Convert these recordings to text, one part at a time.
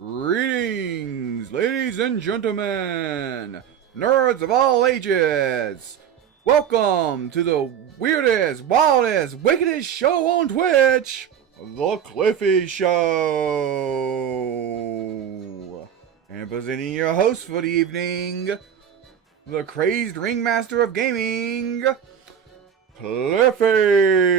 Greetings, ladies and gentlemen, nerds of all ages. Welcome to the weirdest, wildest, wickedest show on Twitch, The Cliffy Show. And presenting your host for the evening, the crazed ringmaster of gaming, Cliffy.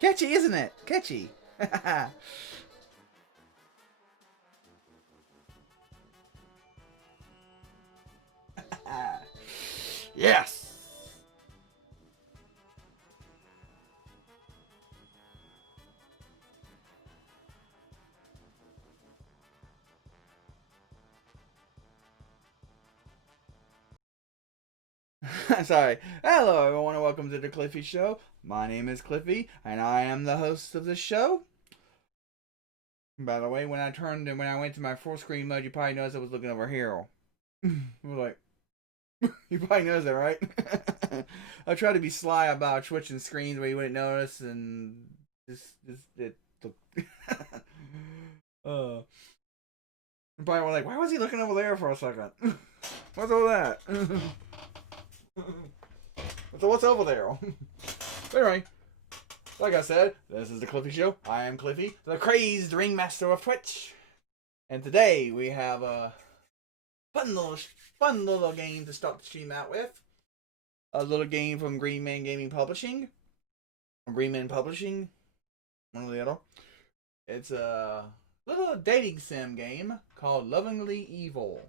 Catchy, isn't it? Catchy. Yes. Sorry. Hello, everyone, and welcome to the Cliffy Show. My name is Cliffy, and I am the host of the show. By the way, when I went to my full screen mode, you probably noticed I was looking over here. I was like, you probably noticed that, right? I try to be sly about switching screens where you wouldn't notice, and it. You probably were like, why was he looking over there for a second? What's all that? So what's over there? Anyway, like I said, this is the Cliffy Show. I am Cliffy, the crazed ringmaster of Twitch, and today we have a fun little game to start the stream out with. A little game from Green Man Gaming Publishing. Green Man Publishing, one or the other. It's a little dating sim game called Lovingly Evil.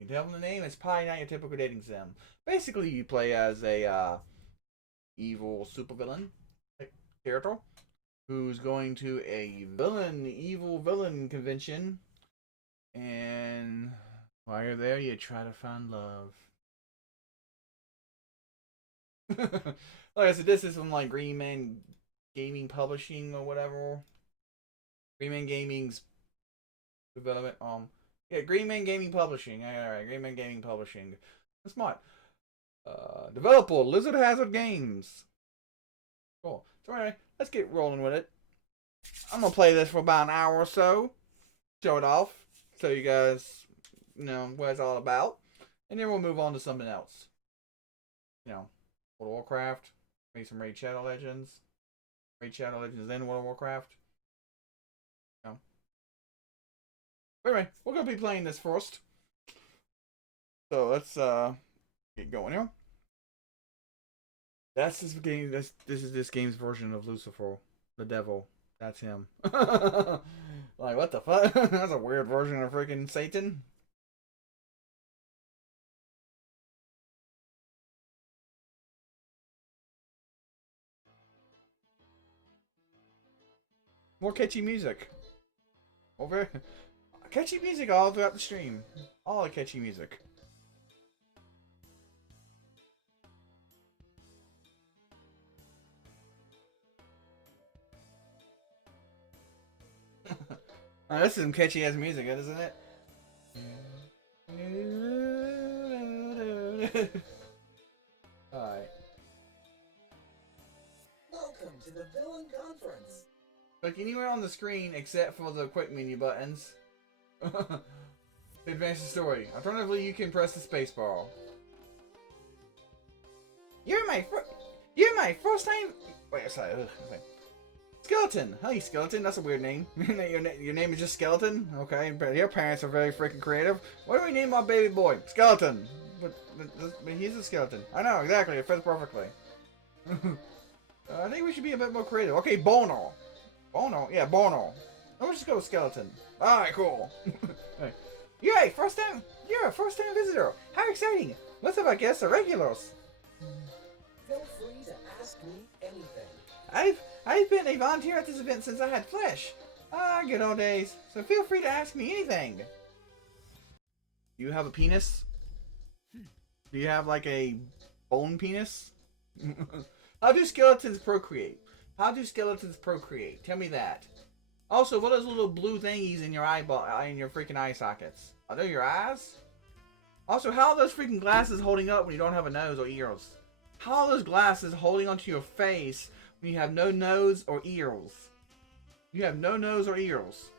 You can tell from the name, it's probably not your typical dating sim. Basically, you play as a evil supervillain character who's going to a evil villain convention, and while you're there, you try to find love. Like I said, this is from like Green Man Gaming Publishing or whatever. Green Man Gaming's development. Green Man Gaming Publishing. Alright, Green Man Gaming Publishing. That's smart. Developer Lizard Hazard Games. Cool. So anyway, let's get rolling with it. I'm gonna play this for about an hour or so. Show it off. So you guys know what it's all about. And then we'll move on to something else. World of Warcraft. Maybe some Raid Shadow Legends. Raid Shadow Legends, then World of Warcraft. Anyway, we're gonna be playing this first. So let's get going here. That's this game. This is this game's version of Lucifer, the devil. That's him. Like, what the fuck? That's a weird version of freaking Satan. More catchy music. Over. Catchy music all throughout the stream. All the catchy music. Oh, this is some catchy ass music, isn't it? Alright. Welcome to the Villain Conference. Click anywhere on the screen except for the quick menu buttons. To advance the story. Alternatively, you can press the spacebar. You're my first time. Wait, sorry. Skeleton. Hey, Skeleton. That's a weird name. Your name is just Skeleton. Okay, but your parents are very freaking creative. What do we name our baby boy? Skeleton. But he's a skeleton. I know exactly. It fits perfectly. I think we should be a bit more creative. Okay, Bono. Bono. Yeah, Bono. Let's just go with Skeleton. Alright, cool. You're a first time visitor. How exciting. Most of our guests are regulars. Feel free to ask me anything. I've been a volunteer at this event since I had flesh. Ah, good old days. So feel free to ask me anything. Do you have a penis? Do you have like a bone penis? How do skeletons procreate? How do skeletons procreate? Tell me that. Also, what are those little blue thingies in your eyeball, in your freaking eye sockets? Are they your eyes? Also, how are those freaking glasses holding up when you don't have a nose or ears? How are those glasses holding onto your face when you have no nose or ears? You have no nose or ears.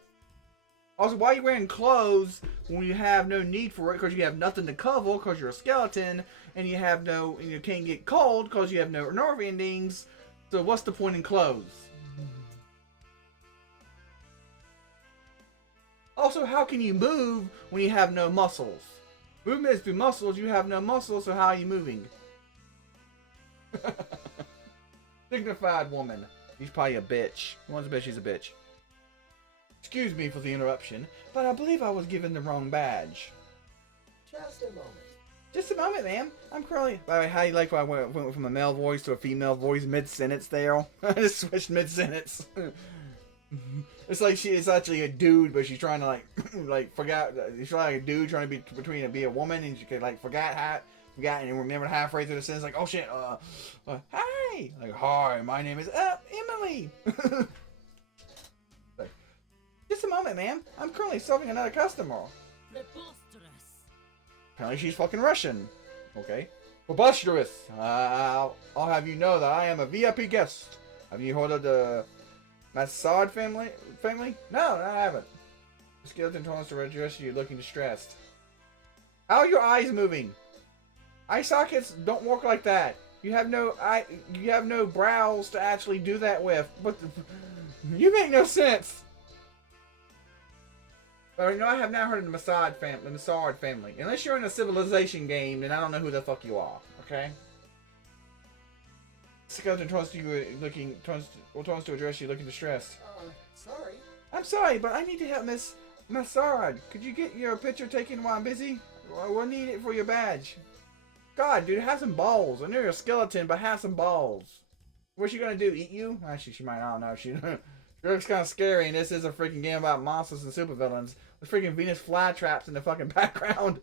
Also, why are you wearing clothes when you have no need for it? Because you have nothing to cover because you're a skeleton, and you have no, and you can't get cold because you have no nerve endings. So what's the point in clothes? Also, how can you move when you have no muscles? Movement is through muscles. You have no muscles, so how are you moving? Dignified woman. She's probably a bitch. One's a bitch, she's a bitch. Excuse me for the interruption, but I believe I was given the wrong badge. Just a moment. Just a moment, ma'am. I'm Curly. By the way, how do you like when I went from a male voice to a female voice mid-sentence there? I just switched mid-sentence. It's like she is actually a dude, but she's trying to like forgot. She's like a dude trying to be a woman, and she could like forgot and remember halfway through the sentence like, oh shit, hi, like hi, my name is Emily. Like, just a moment, ma'am. I'm currently serving another customer. Preposterous. Apparently she's fucking Russian. Okay. Preposterous. I'll have you know that I am a VIP guest. Have you heard of the Massad family? No, I haven't. The skeleton tones to address you looking distressed. How are your eyes moving? Eye sockets don't work like that. You have no brows to actually do that with. But you make no sense. But you know, I have now heard of the Massad family. Unless you're in a Civilization game, then I don't know who the fuck you are. Okay. Skeleton turns to you turns to address you looking distressed. Sorry. I'm sorry, but I need to help Miss Massard. Could you get your picture taken while I'm busy? We'll need it for your badge. God, dude, have some balls. I know you're a skeleton, but have some balls. What's she gonna do? Eat you? Actually, she might. I don't know. She looks kind of scary, and this is a freaking game about monsters and supervillains. With freaking Venus flytraps in the fucking background.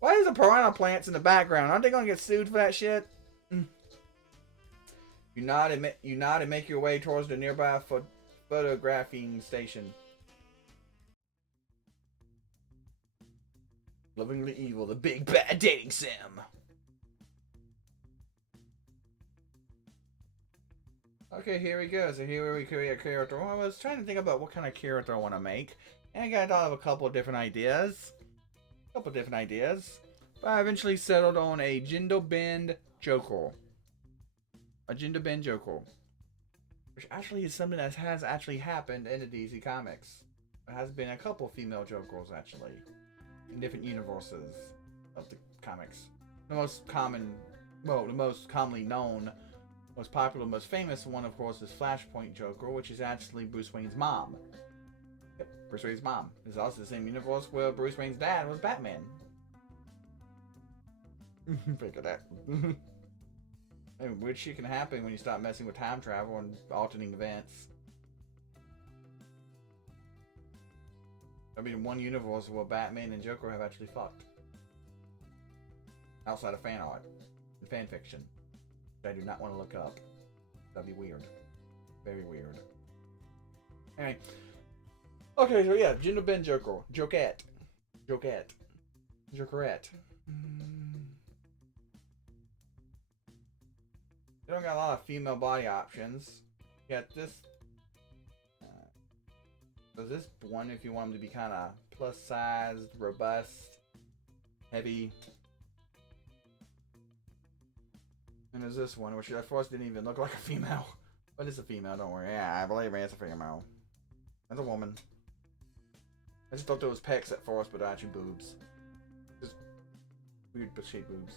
Why is the piranha plants in the background? Aren't they gonna get sued for that shit? You nod and make your way towards the nearby photographing station. Lovingly Evil, the big bad dating sim. Okay, here we go. So here we create a character. Well, I was trying to think about what kind of character I want to make. And I got thought of a couple of different ideas. But I eventually settled on a Jindo Bend Joker. A Jindo Bend Joker. Which actually is something that has actually happened in the DC Comics. There has been a couple female Jokers, actually. In different universes of the comics. The most commonly known, most popular, most famous one, of course, is Flashpoint Joker, which is actually Bruce Wayne's mom. Yep, Bruce Wayne's mom. It's also the same universe where Bruce Wayne's dad was Batman. Figure that. And weird shit can happen when you start messing with time travel and alternating events. I mean, one universe where Batman and Joker have actually fucked. Outside of fan art and fan fiction. Which I do not want to look up. That'd be weird. Very weird. Anyway. Okay, so yeah, Jindo Ben Joker. Jokerette. They don't got a lot of female body options. You got this. There's this one if you want them to be kind of plus sized, robust, heavy. And there's this one, which at first didn't even look like a female. But it's a female, don't worry. Yeah, I believe me, it's a female. It's a woman. I just thought there was pecs at first, but actually boobs. Just weird shaped boobs.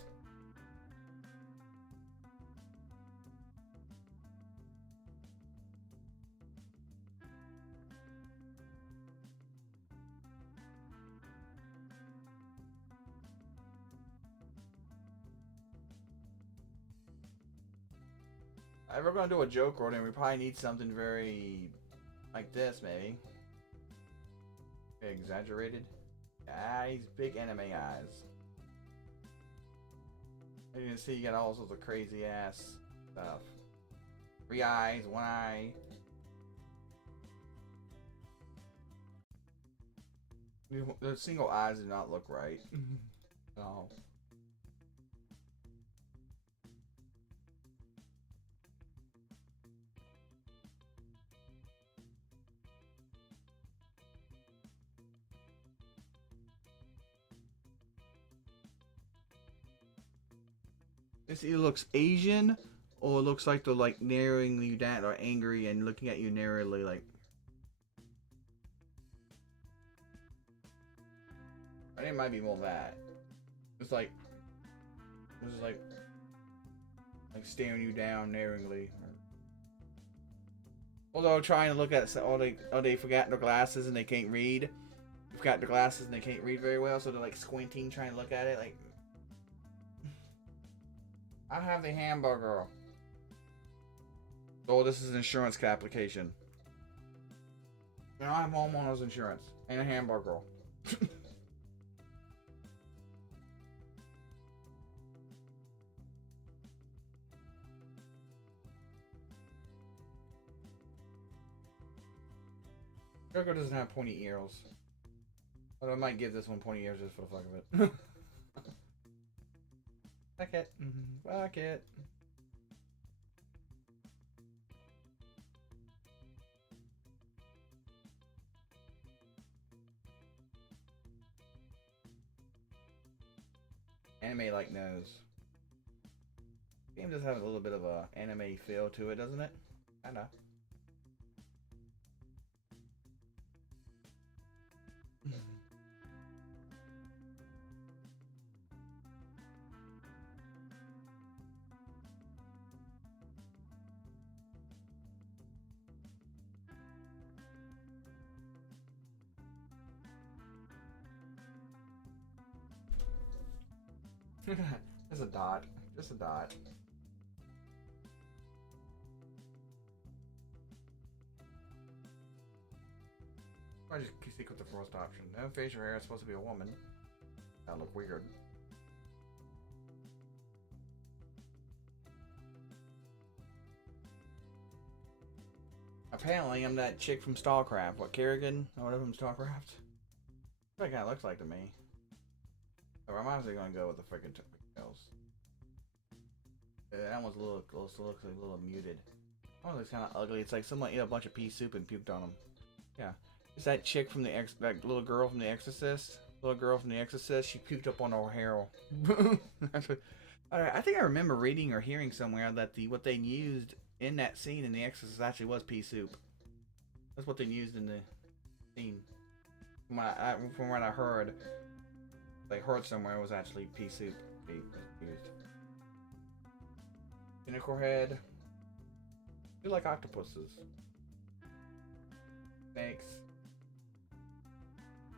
If we're gonna do a Joker, then we probably need something very like this, maybe. Exaggerated. Eyes, big anime eyes. As you can see, you got all sorts of crazy ass stuff. 3 eyes, 1 eye. The single eyes do not look right. No. This either looks Asian or it looks like they're like narrowing you down or angry and looking at you narrowly like. I think it might be more that. It's like this is like staring you down narrowingly. Although trying to look at they forgot their glasses and they can't read. They forgot their glasses and they can't read very well, so they're like squinting trying to look at it like. I have the hamburger. Oh, this is an insurance application. You know, I have homeowners insurance and a hamburger. Joker doesn't have pointy ears. But I might give this one pointy ears just for the fuck of it. Fuck it. Fuck it. Anime like nose. Game does have a little bit of a anime feel to it, doesn't it? Kinda. Just a dot. Just a dot. I just stick with the first option. No facial hair is supposed to be a woman. That look weird. Apparently, I'm that chick from StarCraft. What, Kerrigan? Or whatever from StarCraft? That kind of looks like to me. So I'm honestly gonna go with the freaking else. That one's a little close. Looks like a little muted. That one looks kind of ugly. It's like someone ate a bunch of pea soup and puked on them. Yeah, it's that chick from that little girl from The Exorcist. Little girl from The Exorcist. She puked up on her hair. I think I remember reading or hearing somewhere that what they used in that scene in The Exorcist actually was pea soup. That's what they used in the scene. From what I heard. They heard somewhere it was actually pea soup used. Unicorn head. I feel like octopuses. Snakes.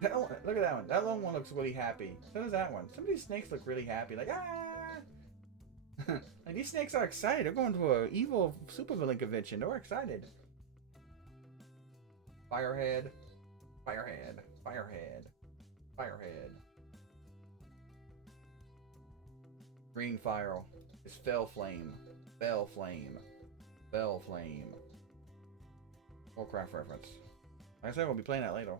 Look at that one. That long one looks really happy. So does that one. Some of these snakes look really happy. Like, ah! Like, these snakes are excited. They're going to an evil supervillain convention. They're excited. Firehead. Firehead. Firehead. Firehead. Green fire is fell flame. Fell flame. Fell flame. Warcraft reference. Like I said, we'll be playing that later.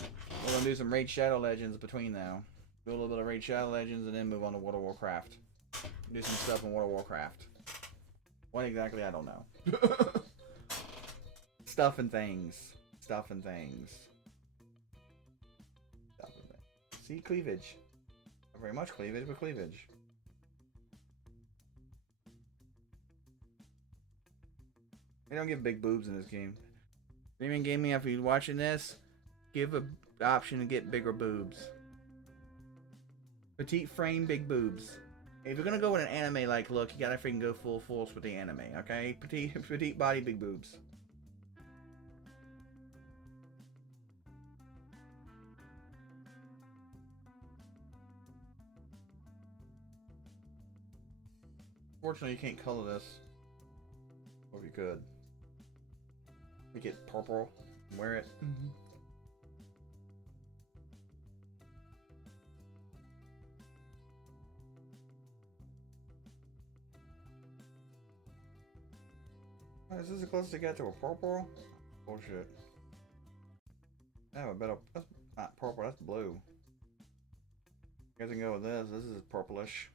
We're gonna do some Raid Shadow Legends between now. Do a little bit of Raid Shadow Legends and then move on to World of Warcraft. Do some stuff in World of Warcraft. What exactly, I don't know. Stuff and things. Stuff and things. Stuff and things. See, cleavage. Not very much cleavage, but cleavage. They don't give big boobs in this game. Streaming Gaming, if you're watching this, give a option to get bigger boobs. Petite frame, big boobs. If you're gonna go with an anime like look, you gotta freaking go full force with the anime, okay? Petite body, big boobs. Fortunately, you can't color this. Or if you could. Make it purple and wear it. Is this the closest to get to a purple? Bullshit. I have a better. That's not purple, that's blue. I guess I can go with this. This is purplish.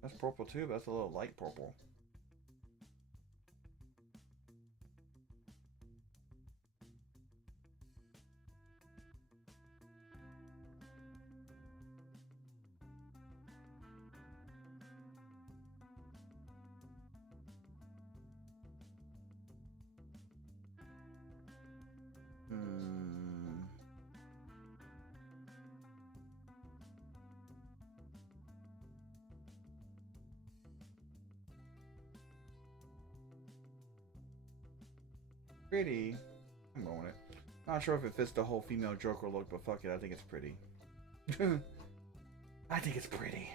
That's purple too, but that's a little light purple. Hmm. Pretty. I'm going with it. Not sure if it fits the whole female Joker look, but fuck it, I think it's pretty. I think it's pretty.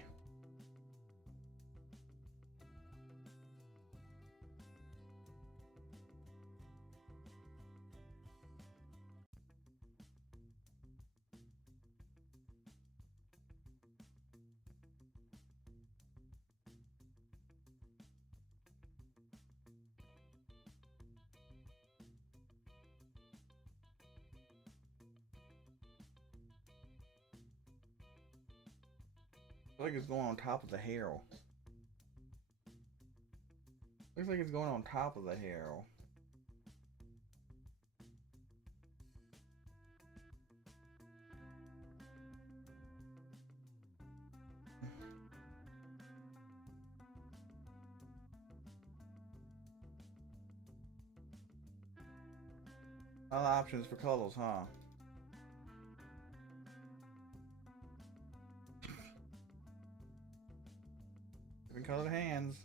Looks like it's going on top of the hair. Looks like it's going on top of the hair. A lot of options for colors, huh? Different colored hands.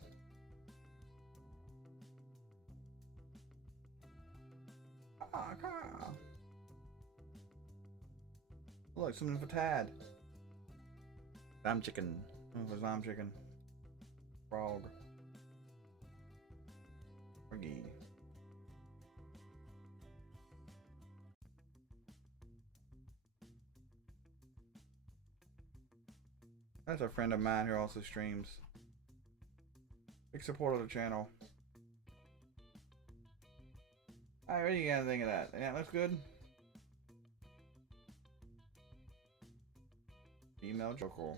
Ah, ah. Look, something for Tad. Zam chicken. Oh, for Zam chicken. Frog. Froggy. That's a friend of mine who also streams. Big supporter of the channel. Alright, what do you gotta think of that? Yeah, looks good. Female Joker.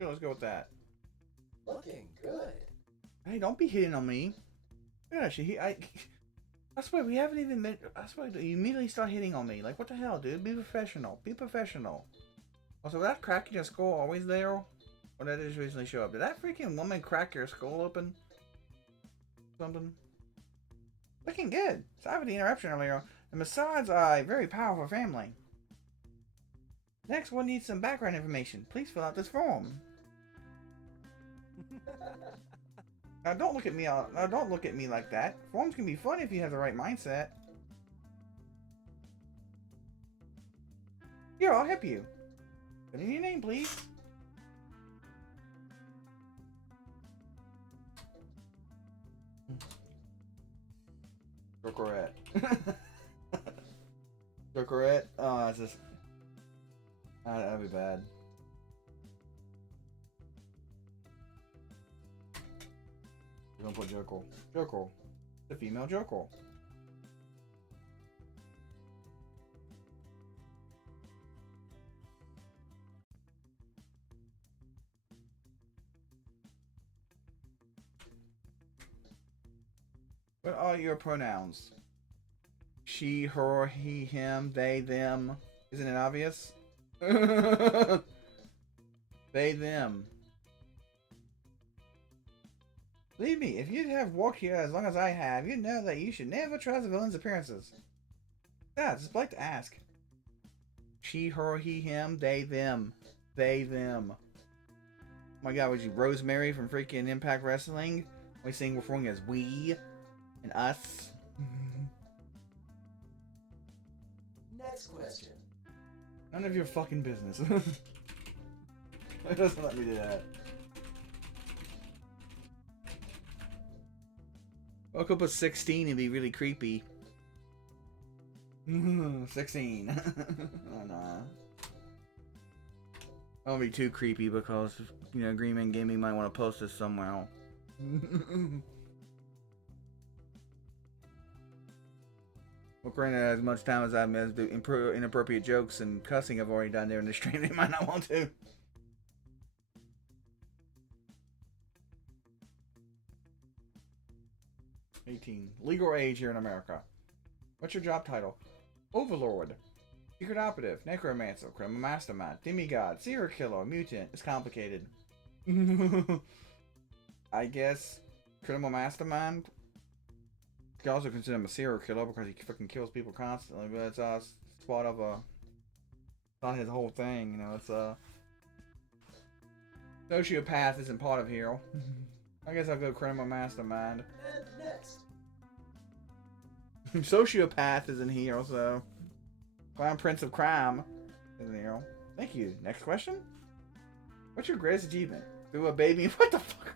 Yeah, let's go with that. Looking good. Hey, don't be hitting on me. Yeah, I swear we haven't even met. I swear you immediately start hitting on me. Like, what the hell, dude? Be professional. Be professional. Also, was that cracking your skull always there? Or did that just recently show up? Did that freaking woman crack your skull open? Something? Looking good. Sorry for the interruption earlier. And besides, a very powerful family. Next, we'll need some background information. Please fill out this form. Now don't look at me. Now don't look at me like that. Forms can be fun if you have the right mindset. Here, I'll help you. Put in your name, please. Jokerette. Jokerette. Oh, that's just. That'd be bad. We're gonna put Joker. Joker. The female Joker. What are your pronouns? She, her, he, him, they, them. Isn't it obvious? They, them. Believe me, if you'd have walked here as long as I have, you'd know that you should never trust a villain's appearances. Yeah, just like to ask. She, her, he, him, they, them. They, them. Oh my god, was you Rosemary from freaking Impact Wrestling? We sing referring as we and us. Next question. None of your fucking business. It doesn't let me do that. Woke up at 16 and be really creepy. 16. Oh nah. I won't be too creepy because, you know, Green Man Gaming might want to post this somewhere. Well, granted, as much time as I've missed the inappropriate jokes and cussing I've already done there in the stream, they might not want to. Legal age here in America. What's your job title? Overlord. Secret operative. Necromancer. Criminal mastermind. Demigod. Serial killer. Mutant. It's complicated. I guess criminal mastermind. You can also consider him a serial killer because he fucking kills people constantly, but it's part of not his whole thing, you know. It's sociopath isn't part of here. I guess I'll go criminal mastermind. And next. Sociopath isn't here, so Crown Prince of Crime isn't here. Thank you. Next question. What's your greatest achievement? Threw a baby. What the fuck?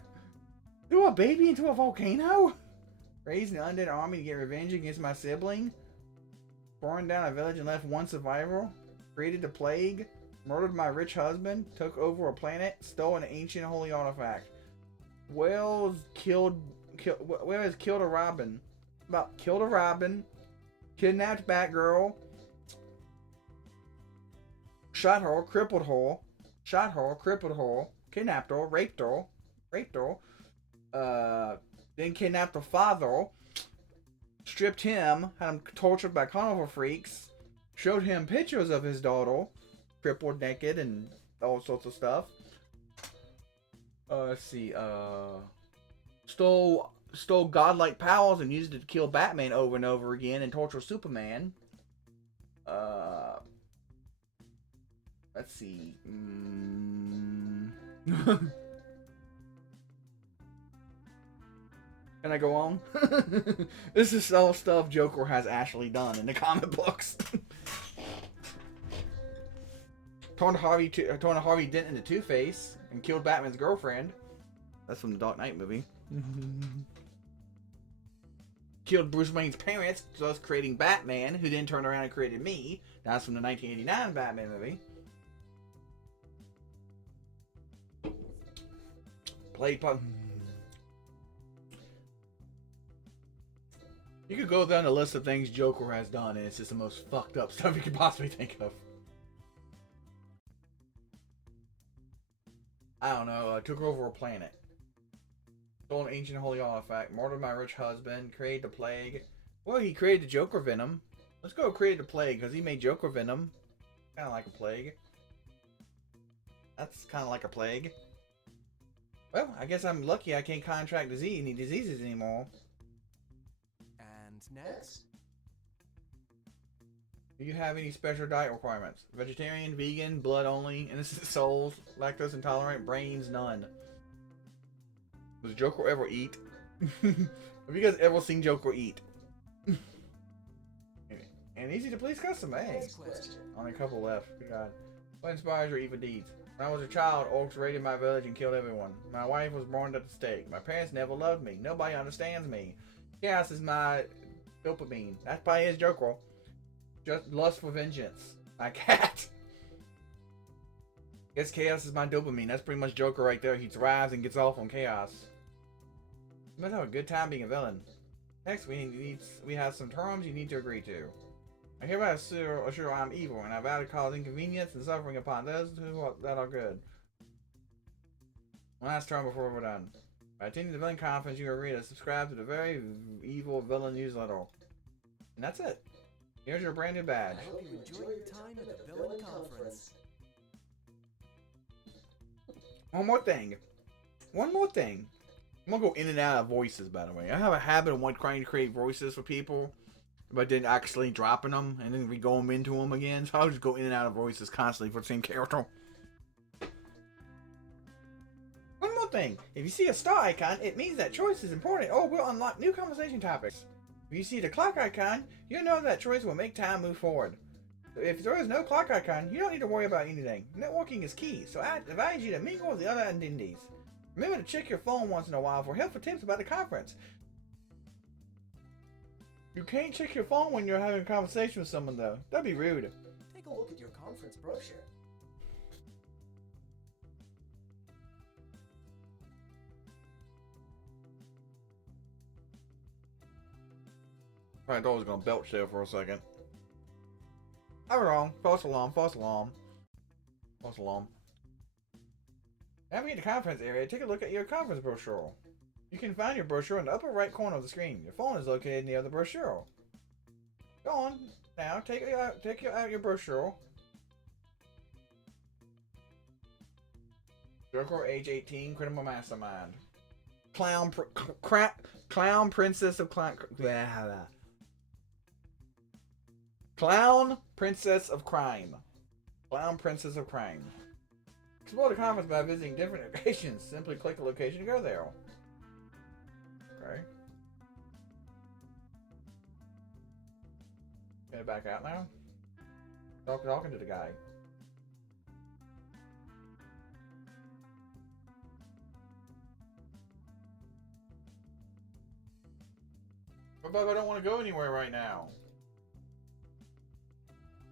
Threw a baby into a volcano? Raised an undead army to get revenge against my sibling? Burned down a village and left one survivor? Created the plague? Murdered my rich husband? Took over a planet? Stole an ancient holy artifact? Wells killed a robin. Killed a robin. Kidnapped Batgirl. Shot her, crippled her. Shot her, crippled her. Kidnapped her, raped her. Then kidnapped her father. Stripped him. Had him tortured by carnival freaks. Showed him pictures of his daughter. Crippled, naked, and all sorts of stuff. Let's see. Stole godlike powers and used it to kill Batman over and over again and torture Superman. Let's see. Can I go on? This is all stuff Joker has actually done in the comic books. Turned Harvey Dent into Two-Face and killed Batman's girlfriend. That's from the Dark Knight movie. Killed Bruce Wayne's parents, thus creating Batman, who then turned around and created me. That's from the 1989 Batman movie. Played by... You could go down the list of things Joker has done, and it's just the most fucked up stuff you could possibly think of. I don't know, took over a planet. Stole an ancient holy artifact, murdered my rich husband, created the plague. Well, he created the Joker Venom. Let's go create the plague, because he made Joker Venom. Kind of like a plague. That's kind of like a plague. Well, I guess I'm lucky I can't contract any diseases anymore. And next. Do you have any special diet requirements? Vegetarian, vegan, blood only, innocent souls, lactose intolerant, brains, none. Does Joker ever eat? Have you guys ever seen Joker eat? And easy to please customer, hey. Next question. Only a couple left. Good God. What inspires your evil deeds? When I was a child, orcs raided my village and killed everyone. My wife was burned at the stake. My parents never loved me. Nobody understands me. Chaos is my dopamine. That's probably his Joker. Just lust for vengeance. My cat. Guess chaos is my dopamine. That's pretty much Joker right there. He thrives and gets off on chaos. You must have a good time being a villain. Next, we have some terms you need to agree to. I hereby assure I am evil, and I vow to cause inconvenience and suffering upon those that are good. One last term before we're done. By attending the villain conference, you agree to subscribe to the very evil villain newsletter. And that's it. Here's your brand new badge. I hope you enjoy your time at the Villain Conference. One more thing. One more thing. I'm gonna go in and out of voices, by the way. I have a habit of trying to create voices for people, but then actually dropping them and then re-going into them again. So I'll just go in and out of voices constantly for the same character. One more thing. If you see a star icon, it means that choice is important or will unlock new conversation topics. If you see the clock icon, you know that choice will make time move forward. If there is no clock icon, you don't need to worry about anything. Networking is key, so I advise you to mingle with the other attendees. Remember to check your phone once in a while for helpful tips about the conference. You can't check your phone when you're having a conversation with someone, though. That'd be rude. Take a look at your conference brochure. I thought I was gonna belch there for a second. I was wrong. False alarm, false alarm. False alarm. Navigate the conference area, take a look at your conference brochure. You can find your brochure in the upper right corner of the screen. Your phone is located near the brochure. Go on. Now, take out your brochure. Joker, age 18, criminal mastermind. Clown princess of clown. Clown princess of crime. Clown princess of crime. Explore the conference by visiting different locations. Simply click a location to go there. Okay. Get it back out now. Talking to the guy. But I don't want to go anywhere right now.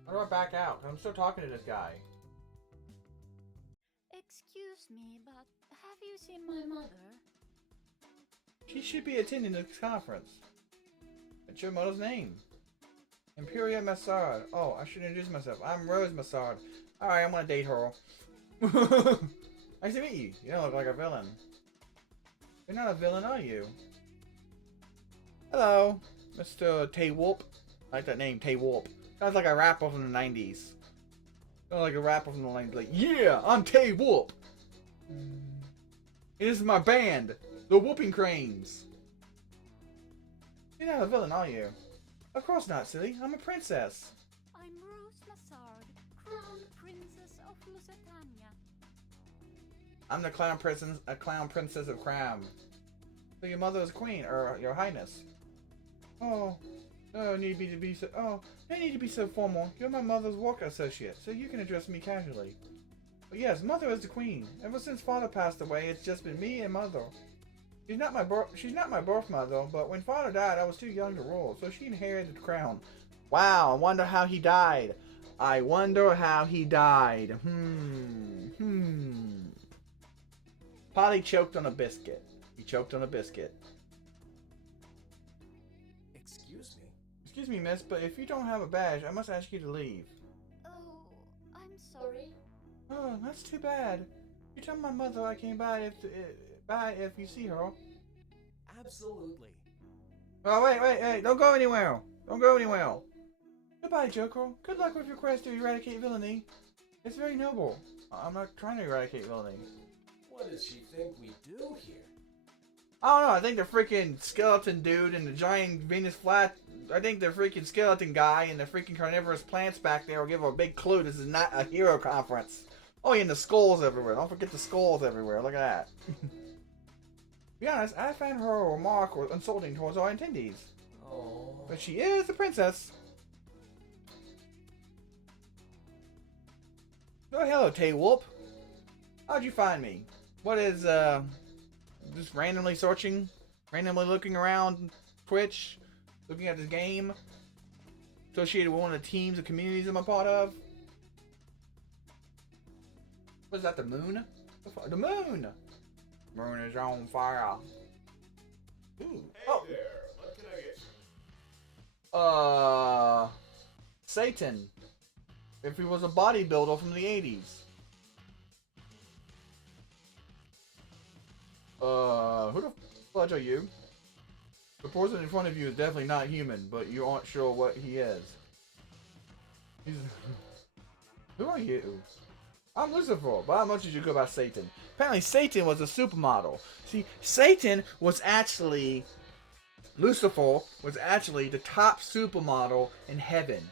How do I back out? I'm still talking to this guy. Excuse me, but have you seen my mother? She should be attending this conference. What's your mother's name? Imperia Massard. Oh, I should introduce myself. I'm Rose Massard. Alright, I'm gonna date her. Nice to meet you. You don't look like a villain. You're not a villain, are you? Hello, Mr. Taywolp. I like that name, Taywolp. Sounds like a rapper from the 90s. Sounds like a rapper from the 90s. Like, yeah, I'm Taywolp. This is my band, the Whooping Cranes. You're not a villain, are you? Of course not, silly. I'm a princess. I'm Rose Massard, Crown Princess of Lusitania. I'm the clown princess of crime. So your mother is queen, or your highness. Oh, no need to be so. Oh, no need to be so formal. You're my mother's work associate, so you can address me casually. But yes, mother is the queen. Ever since father passed away, it's just been me and mother. She's not my birth mother, but when father died, I was too young to rule, so she inherited the crown. Wow, I wonder how he died. I wonder how he died. Polly choked on a biscuit. He choked on a biscuit. Excuse me. Excuse me, miss, but if you don't have a badge, I must ask you to leave. Oh, I'm sorry. Oh, that's too bad. You tell my mother I came by if you see her. Absolutely. Oh, wait, don't go anywhere. Don't go anywhere. Goodbye, Joker. Good luck with your quest to eradicate villainy. It's very noble. I'm not trying to eradicate villainy. What does she think we do here? I don't know, I think the freaking skeleton dude and the giant Venus flat, I think the freaking skeleton guy and the freaking carnivorous plants back there will give her a big clue this is not a hero conference. Oh, and the skulls everywhere. Don't forget the skulls everywhere. Look at that. To be honest, I find her remark was insulting towards our attendees. Oh. But she is a princess. Oh, hello, Taywolp. How'd you find me? What is, just randomly searching, randomly looking around Twitch, looking at this game, associated with one of the teams and communities I'm a part of? What is that, the moon? The moon! Moon is on fire. Ooh. Oh. Hey there, what can I get you? Satan. If he was a bodybuilder from the 80s. Who the fudge are you? The person in front of you is definitely not human, but you aren't sure what he is. He's... Who are you? I'm Lucifer, but how much did you go by Satan? Apparently Satan was a supermodel. See, Satan was actually... Lucifer was actually the top supermodel in heaven.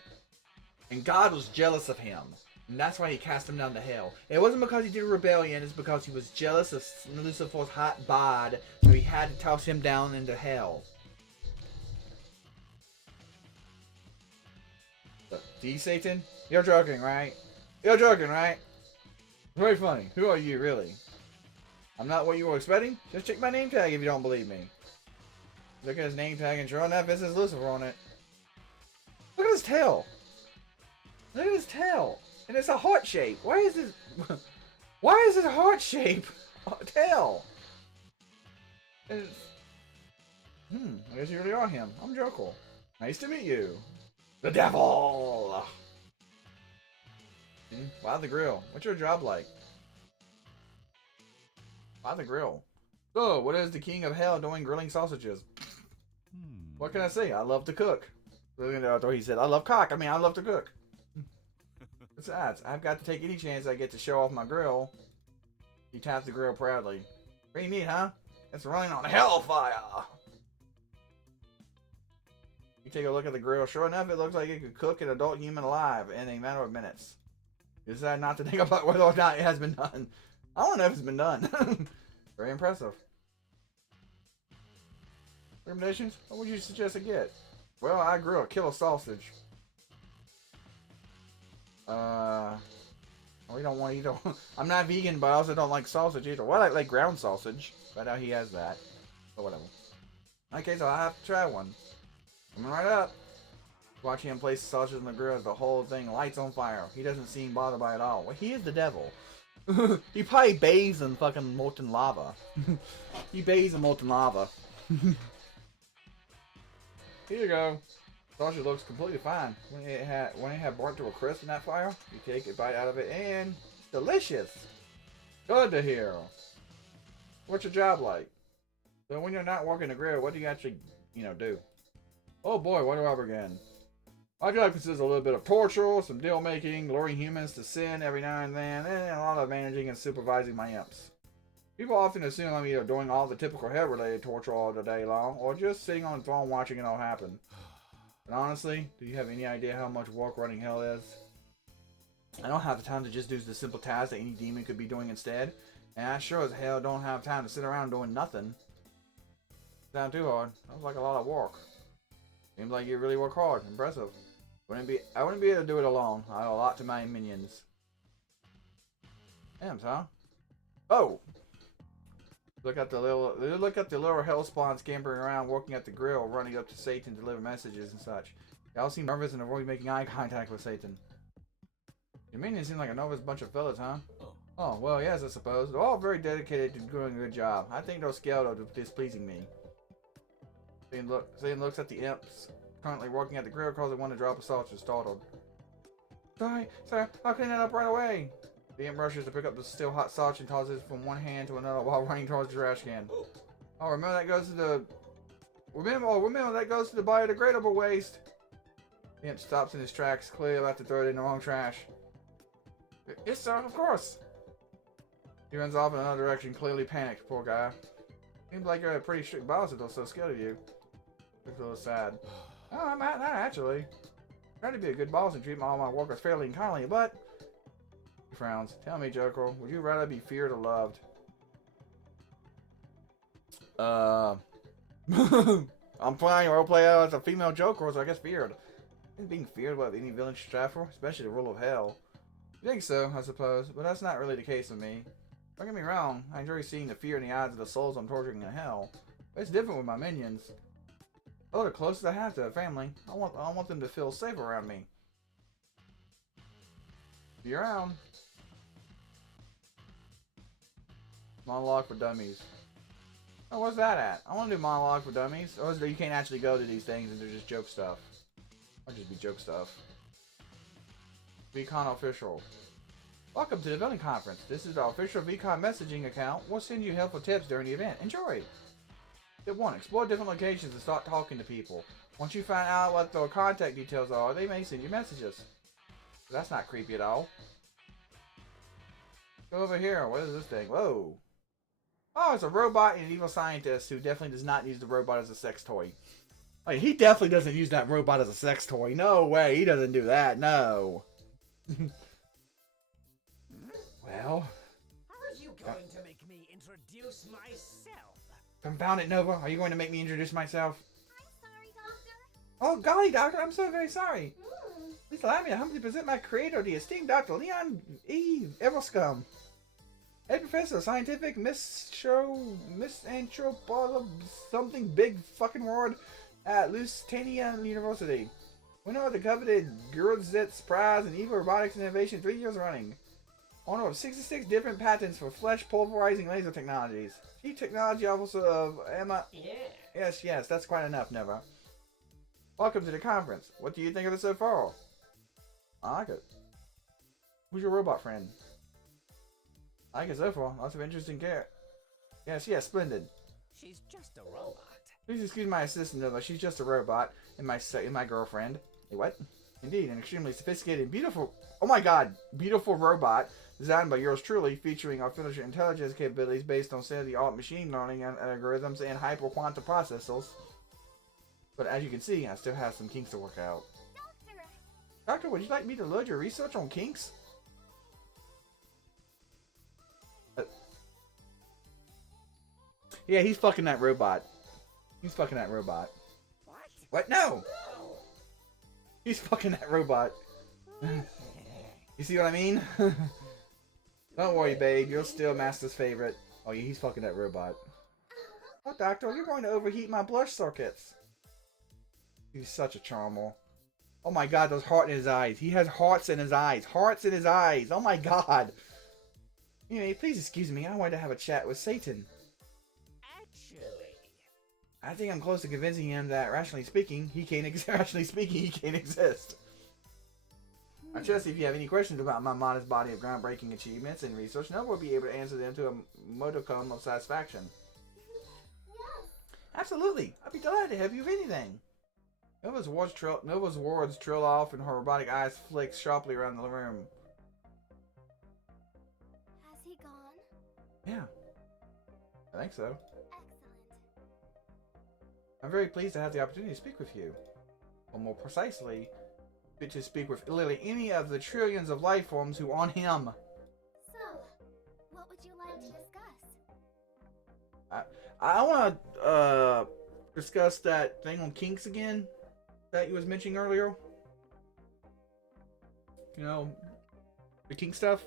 And God was jealous of him. And that's why he cast him down to hell. It wasn't because he did a rebellion, it's because he was jealous of Lucifer's hot bod, so he had to toss him down into hell. See, Satan? You're joking, right? You're joking, right? Very funny. Who are you, really? I'm not what you were expecting? Just check my name tag if you don't believe me. Look at his name tag, and sure enough, it says Lucifer on it. Look at his tail. Look at his tail. And it's a heart shape. Why is this... Why is it a heart shape tail? It's... I guess you really are him. I'm Joker. Nice to meet you. The devil! Why the grill? What's your job like? Why the grill? So, what is the king of hell doing grilling sausages? What can I say? I love to cook. He said, I love cock. I mean, I love to cook. Besides, I've got to take any chance I get to show off my grill. He taps the grill proudly. Pretty neat, huh? It's running on hellfire. You take a look at the grill. Sure enough, it looks like it could cook an adult human alive in a matter of minutes. You decide not to think about whether or not it has been done. I don't know if it's been done. Very impressive. Recommendations? What would you suggest I get? Well, I grill a kilo sausage. We don't want to eat. I'm not vegan, but I also don't like sausage either. Well, I like ground sausage. But now he has that. But whatever. Okay, so I have to try one. Coming right up. Watching him place the sausage on the grill as the whole thing lights on fire. He doesn't seem bothered by it at all. Well, he is the devil. He probably bathes in fucking molten lava. He bathes in molten lava. Here you go. Sausage looks completely fine. When it had burnt to a crisp in that fire, you take a bite out of it and it's delicious. Good to hear. What's your job like? So when you're not working the grill, what do you actually, do? Oh boy, where do I begin? My job consists of a little bit of torture, some deal making, luring humans to sin every now and then, and a lot of managing and supervising my imps. People often assume I'm either doing all the typical hell-related torture all the day long, or just sitting on the throne watching it all happen. But honestly, do you have any idea how much work running hell is? I don't have the time to just do the simple tasks that any demon could be doing instead, and I sure as hell don't have time to sit around doing nothing. Sound too hard. Sounds like a lot of work. Seems like you really work hard. Impressive. I wouldn't be able to do it alone. I owe a lot to my minions. Damn, huh? Oh! Look at the little hell spawn scampering around, working at the grill, running up to Satan to deliver messages and such. They all seem nervous and avoid making eye contact with Satan. Your minions seem like a nervous bunch of fellas, huh? Oh, well, yes, I suppose. They're all very dedicated to doing a good job. I think they're scared of displeasing me. Satan looks at the imps currently working at the grill, causing one to drop a sausage, startled. Sorry, I'll clean that up right away. The imp rushes to pick up the still hot sausage and tosses it from one hand to another while running towards the trash can. Oh, remember that goes to the biodegradable waste. The imp stops in his tracks, clearly about to throw it in the wrong trash. Yes, sir, of course. He runs off in another direction, clearly panicked, poor guy. Seems like you're a pretty strict boss if they're so scared of you. Looks a little sad. Oh, I'm not actually. Trying to be a good boss and treat all my workers fairly and kindly, but... He frowns. Tell me, Joker, would you rather be feared or loved? I'm playing roleplay as a female Joker, so I guess feared. Isn't being feared what any villain should strive for? Especially the rule of hell. You think so, I suppose, but that's not really the case with me. Don't get me wrong, I enjoy seeing the fear in the eyes of the souls I'm torturing in hell. But it's different with my minions. Oh, the closest I have to a family. I want them to feel safe around me. Be around. Monologue for dummies. Oh, what's that at? I want to do monologue for dummies. Or is it you can't actually go to these things and they're just joke stuff? Or just be joke stuff. VCon official. Welcome to the building conference. This is our official VCon messaging account. We'll send you helpful tips during the event. Enjoy. Step 1. Explore different locations and start talking to people. Once you find out what their contact details are, they may send you messages. That's not creepy at all. Go over here. What is this thing? Whoa. Oh, it's a robot and an evil scientist who definitely does not use the robot as a sex toy. Like, he definitely doesn't use that robot as a sex toy. No way. He doesn't do that. No. Well. How are you going to make me introduce myself? Confound it, Nova. Are you going to make me introduce myself? I'm sorry, Doctor. Oh, golly, Doctor. I'm so very sorry. Mm. Please allow me to humbly present my creator, the esteemed Dr. Leon E. Everscum. Head professor of scientific misanthropology, something big fucking word at Lusitania University. Winner of the coveted Gerdzitz Prize in Evil Robotics Innovation 3 years running. Owner of 66 different patents for flesh pulverizing laser technologies. Chief Technology Officer of Emma. Yeah. Yes, that's quite enough, Nova. Welcome to the conference. What do you think of it so far? I like it. Who's your robot friend? I like it so far. Lots of interesting care. Yes, splendid. She's just a robot. Please excuse my assistant, Nova. She's just a robot and my girlfriend. Hey, what? Indeed, an extremely sophisticated and beautiful. Oh my God, beautiful robot designed by yours truly, featuring artificial intelligence capabilities based on state-of-the-art machine learning and algorithms and hyper-quantum processors. But as you can see, I still have some kinks to work out. Doctor. Doctor, would you like me to load your research on kinks? Yeah, he's fucking that robot. He's fucking that robot. What? What? No! He's fucking that robot. You see what I mean? Don't worry, babe. You're still Master's favorite. Oh, yeah, he's fucking that robot. Oh, Doctor, you're going to overheat my blush circuits. He's such a charmer. Oh my God, those hearts in his eyes. He has hearts in his eyes. Hearts in his eyes. Oh my God. Anyway, please excuse me. I wanted to have a chat with Satan. Actually, I think I'm close to convincing him that, rationally speaking, he can't exist. I trust if you have any questions about my modest body of groundbreaking achievements in research, Nova will be able to answer them to a modicum of satisfaction. Yes. Absolutely. I'd be delighted to help you with anything. Nova's words trail off and her robotic eyes flick sharply around the room. Has he gone? Yeah. I think so. Excellent. I'm very pleased to have the opportunity to speak with you. Or more precisely, to speak with literally any of the trillions of life forms who on him. So, what would you like to discuss? I want to discuss that thing on kinks again that you was mentioning earlier. You know, the kink stuff.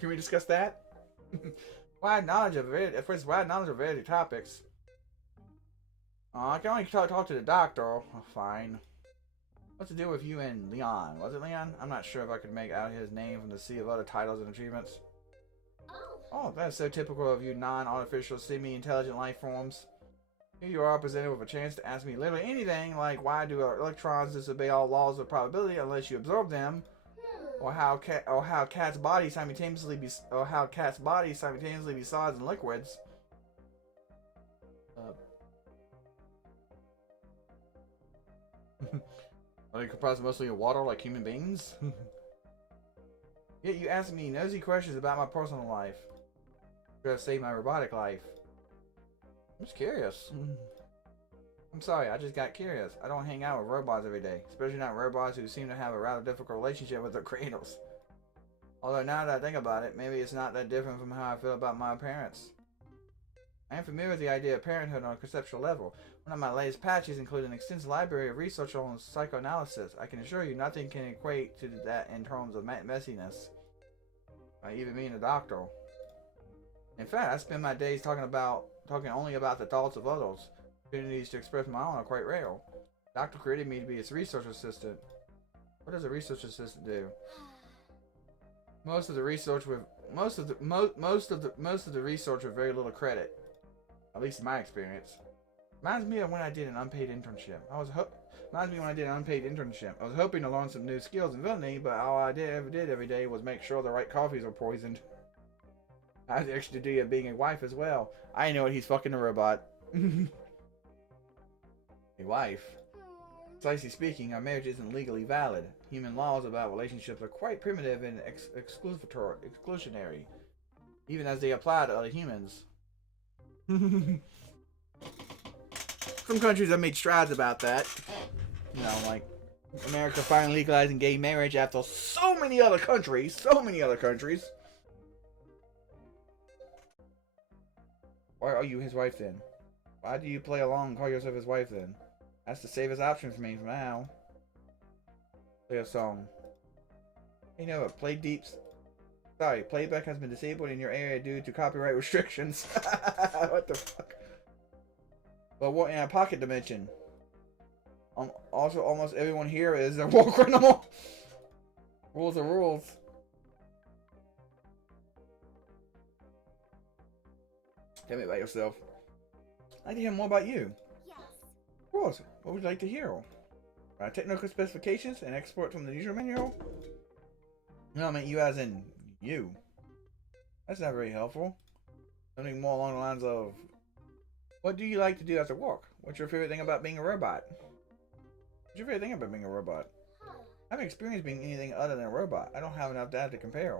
Can we discuss that? Wide knowledge of variety topics. I can only talk to the doctor. Oh, fine. What's the deal with you and Leon? Was it Leon? I'm not sure if I could make out his name from the sea of other titles and achievements. Oh, that's so typical of you non-artificial, semi-intelligent life forms. Here you are presented with a chance to ask me literally anything, like why do electrons disobey all laws of probability unless you absorb them, or how cats' bodies simultaneously be solids and liquids. Are they comprised mostly of water like human beings? Yet you ask me nosy questions about my personal life. You gotta save my robotic life. I'm just curious. I'm sorry, I just got curious. I don't hang out with robots every day, especially not robots who seem to have a rather difficult relationship with their creators. Although now that I think about it, maybe it's not that different from how I feel about my parents. I am familiar with the idea of parenthood on a conceptual level. One of my latest patches include an extensive library of research on psychoanalysis. I can assure you nothing can equate to that in terms of messiness. Even me and the doctor. In fact, I spend my days talking only about the thoughts of others. Opportunities to express my own are quite rare. The doctor created me to be his research assistant. What does a research assistant do? Most of the research with very little credit. At least in my experience. Reminds me of when I did an unpaid internship. I was hoping to learn some new skills in villainy, but all I ever did every day was make sure the right coffees were poisoned. I have the extra duty of being a wife as well. I know it, he's fucking a robot. A wife? Precisely speaking, our marriage isn't legally valid. Human laws about relationships are quite primitive and exclusionary, even as they apply to other humans. Some countries have made strides about that. You know, like America finally legalizing gay marriage after so many other countries. Why are you his wife then? Why do you play along and call yourself his wife then? That's the safest option for me for now. Play a song. You know what? Playback has been disabled in your area due to copyright restrictions. What the fuck? But what in a pocket dimension? Also, almost everyone here is a war criminal. Rules are rules. Tell me about yourself. I'd like to hear more about you. Yes. Of course. What would you like to hear? Technical specifications and export from the user manual? No, I mean you as in you. That's not very helpful. Something more along the lines of, what do you like to do after work? What's your favorite thing about being a robot? What's your favorite thing about being a robot? I haven't experienced being anything other than a robot. I don't have enough data to compare.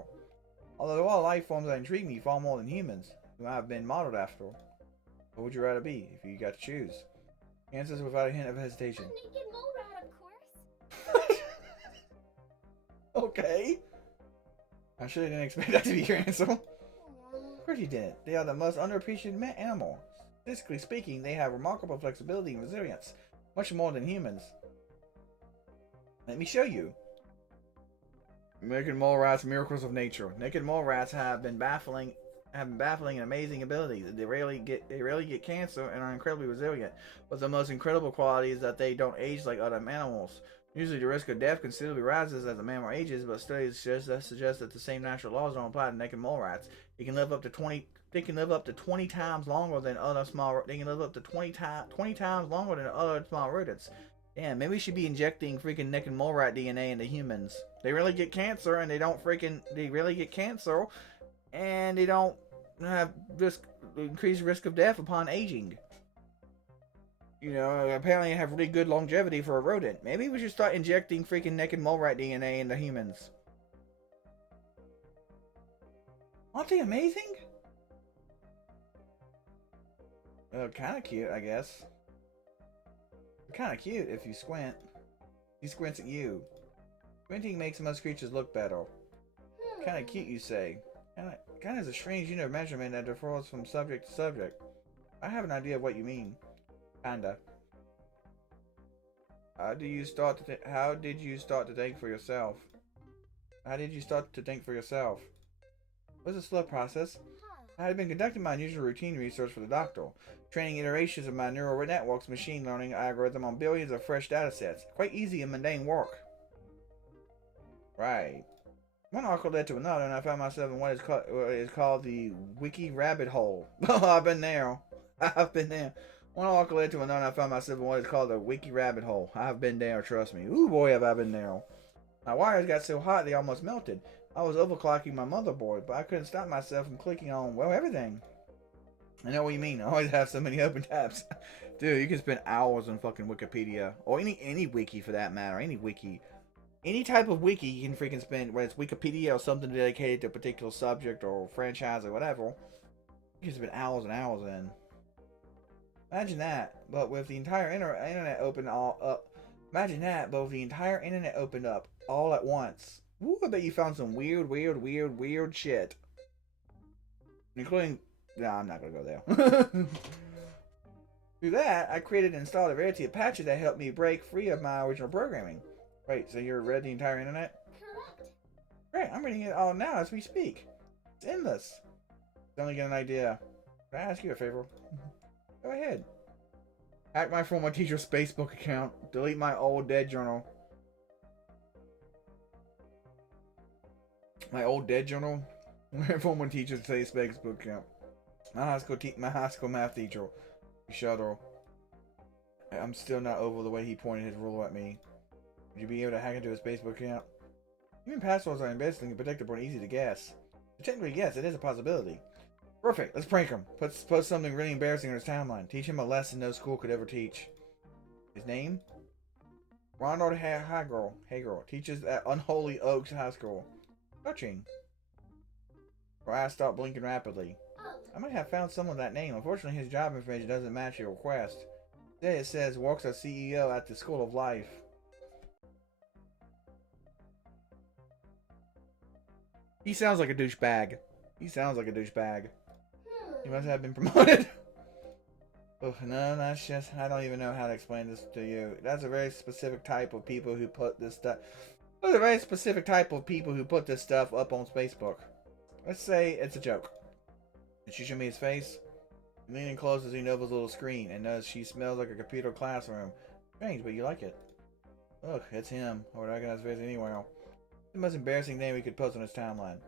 Although there are life forms that intrigue me far more than humans, who I have been modeled after. What would you rather be, if you got to choose? Answers without a hint of hesitation. A naked mole rat, of course. Okay. I sure didn't expect that to be your answer. Of course you didn't. They are the most underappreciated animal. Statistically speaking, they have remarkable flexibility and resilience, much more than humans. Let me show you. Naked mole rats, miracles of nature. Naked mole rats have been baffling and amazing abilities. They rarely get cancer and are incredibly resilient. But the most incredible quality is that they don't age like other animals. Usually the risk of death considerably rises as the mammal ages, but studies suggest that the same natural laws don't apply to naked mole rats. They can live up to 20 times longer than other small. They can live up to 20 times longer than other small rodents. Damn, maybe we should be injecting freaking naked mole rat DNA into humans. They really get cancer, and they don't have increased risk of death upon aging. You know, apparently have really good longevity for a rodent. Maybe we should start injecting freaking naked mole rat DNA into humans. Aren't they amazing? Kind of cute, I guess. Kind of cute if you squint. He squints at you. Squinting makes most creatures look better. Kind of cute, you say. Kind of is a strange unit of measurement that differs from subject to subject. I have an idea of what you mean. Kinda. How did you start to think for yourself? It was a slow process. I had been conducting my usual routine research for the doctor, training iterations of my neural network's machine learning algorithm on billions of fresh data sets. Quite easy and mundane work. Right. One article led to another, and I found myself in what is called the wiki rabbit hole. Oh, I've been there. One article led to another, and I found myself in what is called the wiki rabbit hole. I've been there, trust me. Ooh, boy, have I been there. My wires got so hot they almost melted. I was overclocking my motherboard, but I couldn't stop myself from clicking on, well, everything. I know what you mean. I always have so many open tabs. Dude, you can spend hours on fucking Wikipedia. Or any wiki for that matter. Any wiki. Any type of wiki you can freaking spend, whether it's Wikipedia or something dedicated to a particular subject or franchise or whatever. You can spend hours and hours in. Imagine that, but with the entire internet opened up all at once. Woo, I bet you found some weird shit. Including... Nah, I'm not gonna go there. Through that, I created and installed a variety of patches that helped me break free of my original programming. Wait, so you read the entire internet? Correct. Great, I'm reading it all now as we speak. It's endless. Let's only get an idea. Can I ask you a favor? Go ahead. Hack my former teacher's Facebook account. Delete my old dead journal. My old dead journal? My former teacher's Facebook account. My high school math teacher. Shuttle. I'm still not over the way he pointed his ruler at me. Would you be able to hack into his Facebook account? Even passwords are embedded and predictable and easy to guess. So technically, yes, it is a possibility. Perfect. Let's prank him. Put something really embarrassing on his timeline. Teach him a lesson no school could ever teach. His name? Ronald Hagel. Teaches at Unholy Oaks High School. Touching. Her eyes start blinking rapidly. I might have found someone with that name. Unfortunately, his job information doesn't match your request. Today it says works as CEO at the School of Life. He sounds like a douchebag. He must have been promoted. Oh, no, that's just... I don't even know how to explain this to you. That's a very specific type of people who put this stuff... There's a very specific type of people who put this stuff up on Facebook. Let's say it's a joke. Did she show me his face? Leaning close as he Nova's little screen and knows she smells like a computer classroom. Strange, but you like it. Look, it's him. I would recognize his face anywhere. It's the most embarrassing name we could post on his timeline.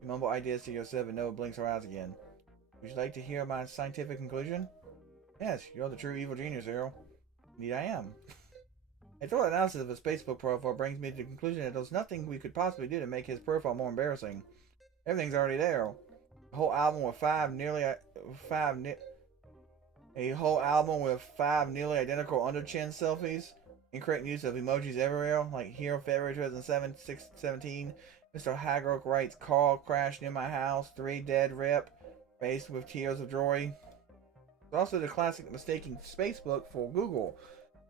You mumble ideas to yourself and Nova blinks her eyes again. Would you like to hear my scientific conclusion? Yes, you're the true evil genius, Errol. Indeed I am. A thorough analysis of his Facebook profile brings me to the conclusion that there's nothing we could possibly do to make his profile more embarrassing. Everything's already there. A whole album with five nearly identical under chin selfies. Incorrect use of emojis everywhere, like here February 2017. Mr. Hagrock writes, "Car crashed near my house. 3 dead rip. Faced with tears of joy." It's also the classic mistaking Facebook for Google.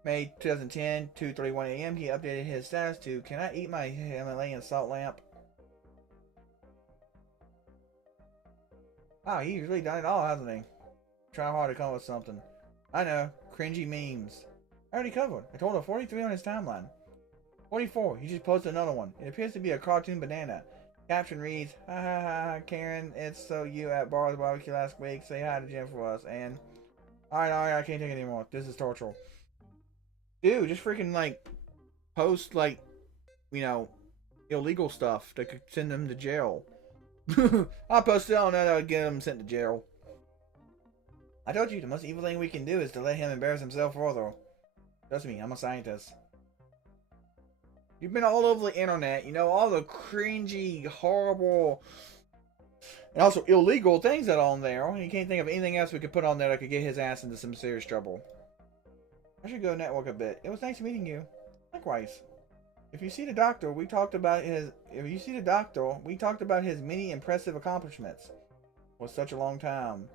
May 2010, 2:31 a.m. He updated his status to, "Can I eat my Himalayan salt lamp?" Wow, he's really done it all, hasn't he? Try hard to come up with something. I know, cringy memes. I already covered. I told her 43 on his timeline. 44, he just posted another one. It appears to be a cartoon banana. Caption reads, "Ha ha ha, Karen, it's so you at Bar's Barbecue last week. Say hi to Jim for us." And, alright, I can't take it anymore. This is torture. Dude, just freaking, like, post, like, you know, illegal stuff that could send them to jail. I'll post it on that, I'll get him sent to jail. I told you, the most evil thing we can do is to let him embarrass himself further. Trust me, I'm a scientist. You've been all over the internet, you know, all the cringy, horrible, and also illegal things that are on there. You can't think of anything else we could put on there that could get his ass into some serious trouble. I should go network a bit. It was nice meeting you. Likewise. If you see the doctor, we talked about his many impressive accomplishments. For such a long time.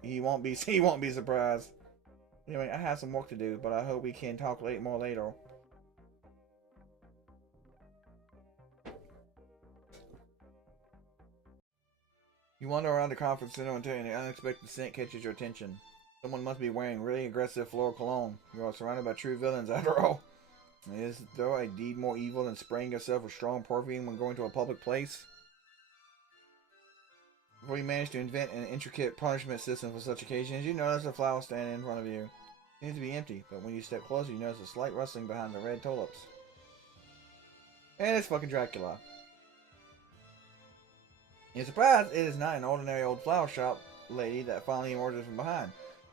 He won't be surprised. Anyway, I have some work to do, but I hope we can talk more later. You wander around the conference center until an unexpected scent catches your attention. Someone must be wearing really aggressive floral cologne. You are surrounded by true villains after all. Is there a deed more evil than spraying yourself with strong perfume when going to a public place? Before you manage to invent an intricate punishment system for such occasions, you notice a flower standing in front of you. It seems to be empty, but when you step closer, you notice a slight rustling behind the red tulips. And it's fucking Dracula. In surprise, it is not an ordinary old flower shop lady that finally emerges from behind.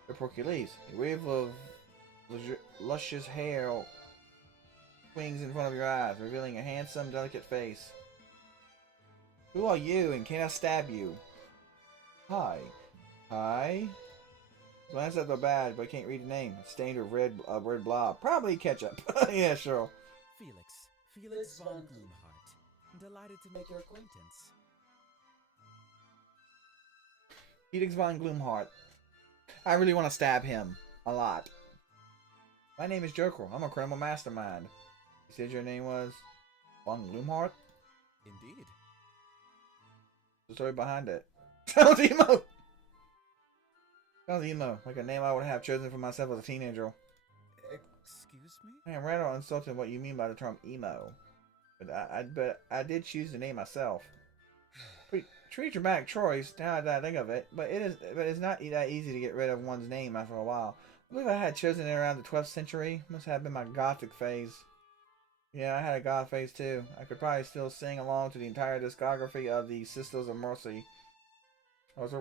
The Hercules, a wave of luscious hair swings in front of your eyes, revealing a handsome, delicate face. Who are you, and can I stab you? Hi. Glance at the badge, but I can't read the name. It's stained with red blob. Probably ketchup. Yeah, sure. Felix von Gloomhart. Delighted to make your acquaintance. Felix von Gloomhart. I really want to stab him. A lot. My name is Joker. I'm a criminal mastermind. You said your name was von Gloomhart? Indeed. The story behind it. Sounds emo! Sounds emo. Like a name I would have chosen for myself as a teenager. Excuse me? I am rather insulted what you mean by the term emo. But I did choose the name myself. Pretty dramatic choice, now that I think of it, but it's not that easy to get rid of one's name after a while. I believe I had chosen it around the 12th century. Must have been my gothic phase. Yeah, I had a goth phase too. I could probably still sing along to the entire discography of the Sisters of Mercy. I was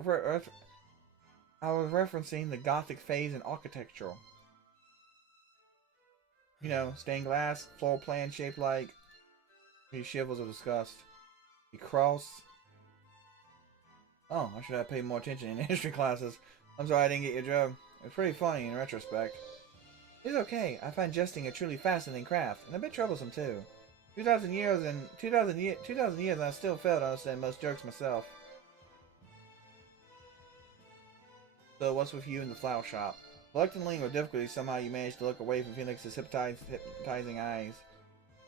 referencing the gothic phase in architecture. You know, stained glass, floor plan shaped like... He shivers with disgust. He cross... Oh, I should have paid more attention in history classes. I'm sorry I didn't get your joke. It's pretty funny in retrospect. It's okay. I find jesting a truly fascinating craft, and a bit troublesome too. 2,000 years and 2,000 years, and I still fail to understand most jokes myself. So, what's with you in the flower shop? Reluctantly with difficulty, somehow you manage to look away from Felix's hypnotizing eyes.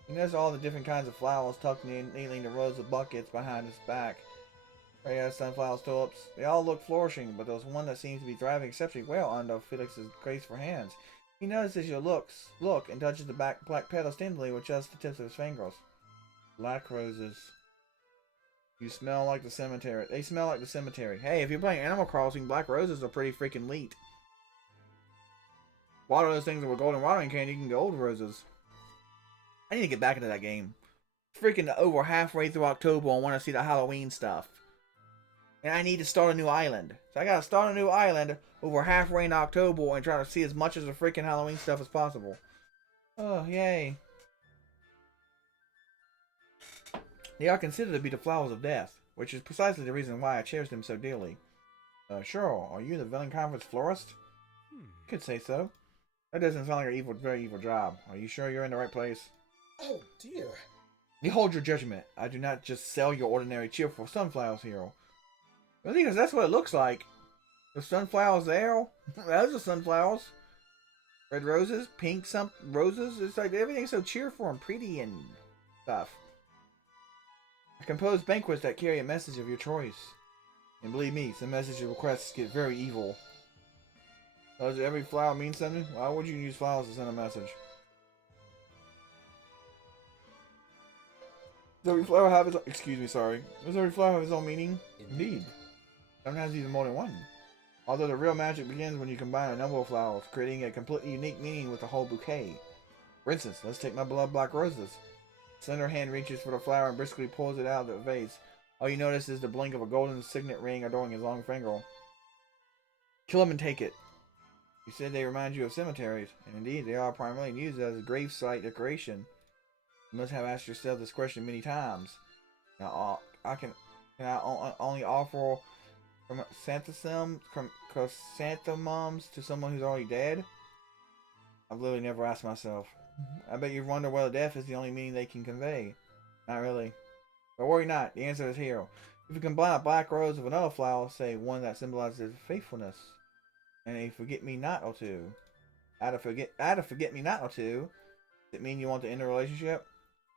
You notice all the different kinds of flowers tucked neatly into rows of buckets behind his back. Radiata, sunflowers, tulips. They all look flourishing, but there's one that seems to be thriving exceptionally well under Felix's graceful hands. He notices your look, and touches the black petals tenderly with just the tips of his fingers. Black roses. You smell like the cemetery. They smell like the cemetery. Hey, if you're playing Animal Crossing, black roses are pretty freaking neat. Water those things with a golden watering can, you can get gold roses. I need to get back into that game. Freaking over halfway through October, I want to see the Halloween stuff. And I need to start a new island. So I gotta start a new island over halfway in October and try to see as much of the freaking Halloween stuff as possible. Oh, yay. They are considered to be the flowers of death, which is precisely the reason why I cherish them so dearly. Cheryl, are you the Villain Conference florist? Could say so. That doesn't sound like a very evil job. Are you sure you're in the right place? Oh dear. Behold your judgment. I do not just sell your ordinary cheerful sunflowers here. Well, because that's what it looks like. The sunflowers there. Those are sunflowers. Red roses, pink roses. It's like everything's so cheerful and pretty and stuff. I compose banquets that carry a message of your choice. And believe me, some message requests get very evil. Does every flower mean something? Why would you use flowers to send a message? Does every flower have its own... Excuse me, sorry. Does every flower have its own meaning? Indeed. Sometimes even more than one. Although the real magic begins when you combine a number of flowers, creating a completely unique meaning with a whole bouquet. For instance, let's take my beloved black roses. Slender hand reaches for the flower and briskly pulls it out of the vase. All you notice is the blink of a golden signet ring adorning his long finger. Kill him and take it. You said they remind you of cemeteries, and indeed they are primarily used as a gravesite decoration. You must have asked yourself this question many times. Now, can I only offer chrysanthemums to someone who's already dead? I've literally never asked myself. I bet you wonder whether death is the only meaning they can convey. Not really. But worry not, the answer is here. If you combine a black rose with another flower, say one that symbolizes faithfulness, and a forget-me-not or two, add a forget-me-not or two, does it mean you want to end a relationship?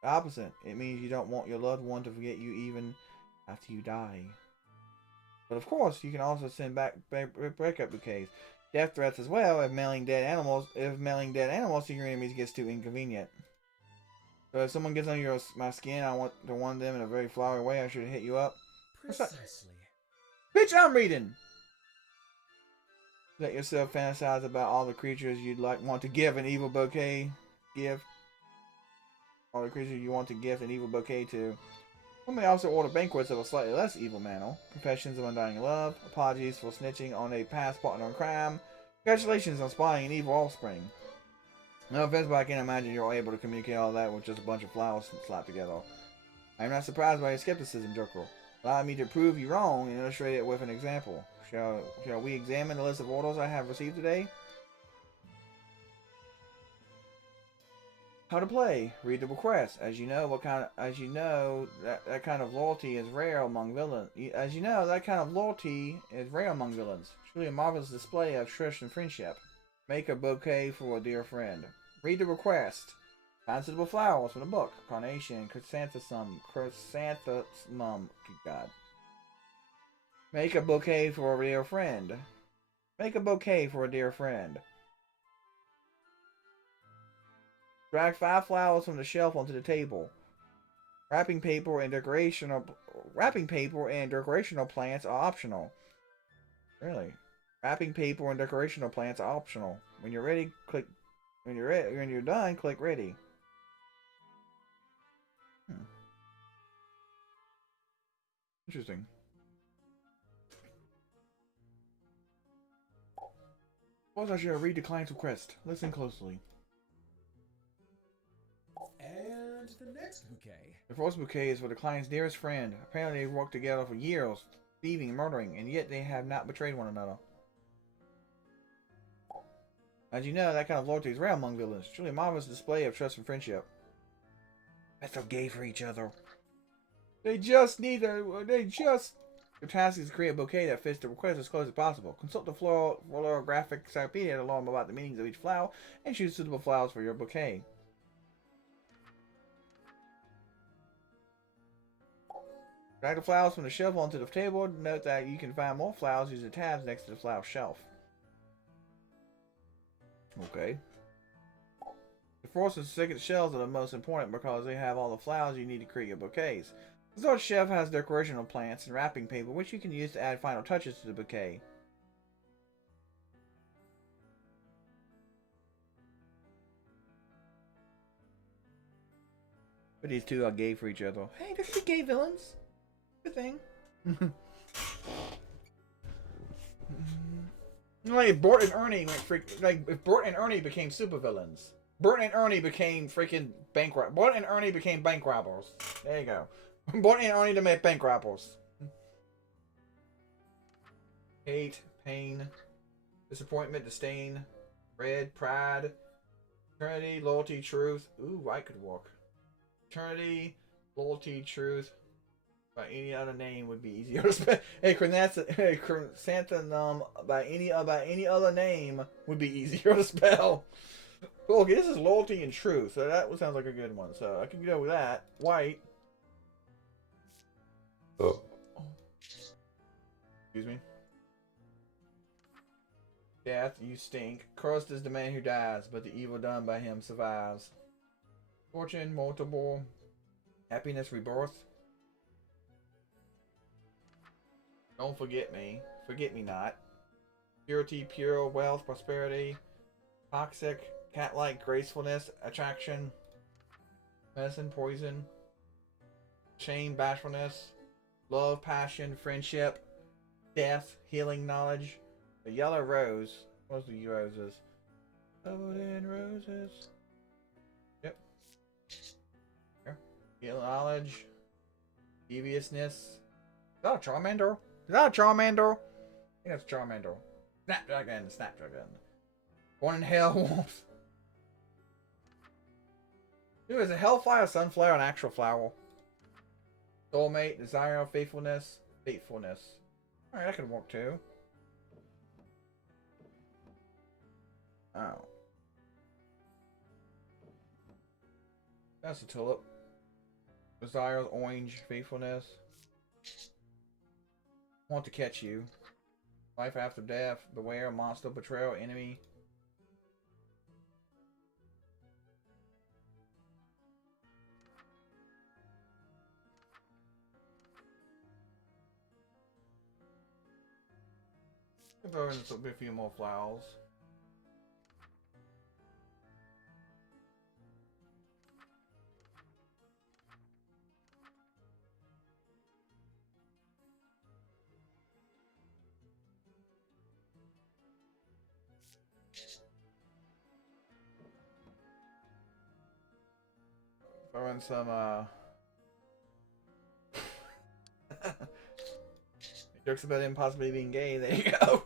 The opposite. It means you don't want your loved one to forget you even after you die. But of course, you can also send back breakup bouquets, death threats as well if mailing dead animals to your enemies gets too inconvenient. So if someone gets under my skin, I want to warn them in a very flowery way. I should hit you up. Precisely. Bitch, I'm reading. Let yourself fantasize about all the creatures you'd want to give an evil bouquet. All the creatures you want to gift an evil bouquet to. One may also order banquets of a slightly less evil manner. Confessions of undying love. Apologies for snitching on a past partner in crime. Congratulations on spying an evil offspring. No offense, but I can't imagine you're able to communicate all that with just a bunch of flowers slapped together. I am not surprised by your skepticism, Joker. Allow me to prove you wrong and illustrate it with an example. Shall we examine the list of orders I have received today? How to play. Read the request. As you know, that kind of loyalty is rare among villains. Truly a marvelous display of trust and friendship. Make a bouquet for a dear friend. Read the request. Find suitable flowers from the book. Carnation, chrysanthemum. Good God. Make a bouquet for a dear friend. Make a bouquet for a dear friend. Drag 5 flowers from the shelf onto the table. Wrapping paper and decorational plants are optional. Really? Wrapping paper and decorational plants are optional. When you're ready, click. When you're done, click ready. Interesting. Suppose I should read the client's request. Listen closely. And the next bouquet. The first bouquet is for the client's dearest friend. Apparently they've worked together for years. thieving, and murdering, and yet they have not betrayed one another. As you know, that kind of loyalty is rare among villains. Truly a marvelous display of trust and friendship. They're so gay for each other. They just need Your task is to create a bouquet that fits the request as close as possible. Consult the florographic encyclopedia to learn about the meanings of each flower and choose suitable flowers for your bouquet. Drag the flowers from the shelf onto the table. Note that you can find more flowers using the tabs next to the flower shelf. Okay. The first and second shelves are the most important because they have all the flowers you need to create your bouquets. The third shelf has decorational plants and wrapping paper, which you can use to add final touches to the bouquet. But these two are gay for each other. Hey, they're gay villains. Good thing. Like if Bort and Ernie if Bort and Ernie became supervillains. Bort and Ernie became freaking bank robbers. Bort and Ernie became bank robbers. There you go. Bort and Ernie to make bank robbers. Hate, pain, disappointment, disdain, dread, pride, eternity, loyalty, truth. Ooh, I could walk. Eternity, loyalty, truth. By any other name would be easier to spell. Hey, chrysanthemum by any other name would be easier to spell. Okay, this is loyalty and truth, so that sounds like a good one. So I can go with that. White. Oh. Excuse me. Death, you stink. Cursed is the man who dies, but the evil done by him survives. Fortune, multiple. Happiness, rebirth. Don't forget me. Forget me not. Purity, pure, wealth, prosperity. Toxic, cat-like gracefulness, attraction. Medicine, poison. Shame, bashfulness. Love, passion, friendship. Death, healing, knowledge. The yellow rose. What's the roses? Covered in roses. Yep. Here. Healing, knowledge. Deviousness. Is that a Charmander? Is that a Charmander? I think that's Charmander. Snapdragon, Snapdragon. Born in Hell Wolf. Dude, is a Hellfire, Sunflower, an actual flower? Soulmate, desire, faithfulness, faithfulness. Alright, that could work too. Oh. That's a tulip. Desire, orange, faithfulness. Want to catch you. Life after death. Beware, monster, betrayal, enemy. Throw in a few more flowers. Throw in some jokes about him possibly being gay. There you go.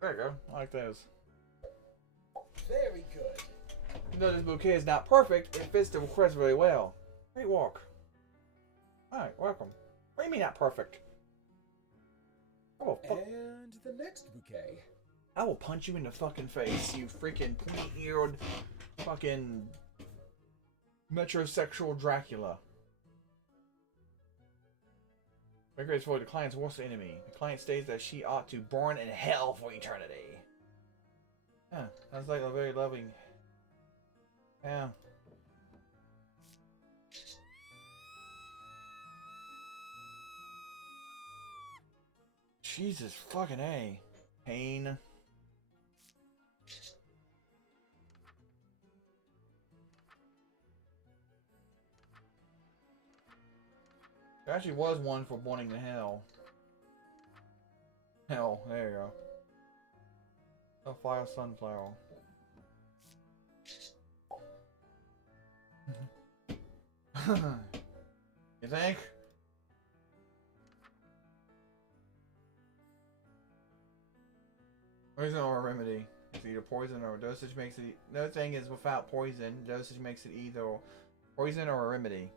There you go. I like those. Very good. Even though this bouquet is not perfect, it fits the request very well. Great walk. Alright, welcome. What do you mean not perfect? Oh, fuck. And the next bouquet. I will punch you in the fucking face, you freaking pointy-eared fucking metrosexual Dracula. Records for the client's worst enemy. The client states that she ought to burn in hell for eternity. Yeah, sounds like a very loving. Yeah. Jesus fucking A. Pain. There actually was one for wanting the hell. Hell, there you go. A fire sunflower. You think? Poison or a remedy. It's either poison or dosage makes it. No thing is without poison, dosage makes it either poison or a remedy.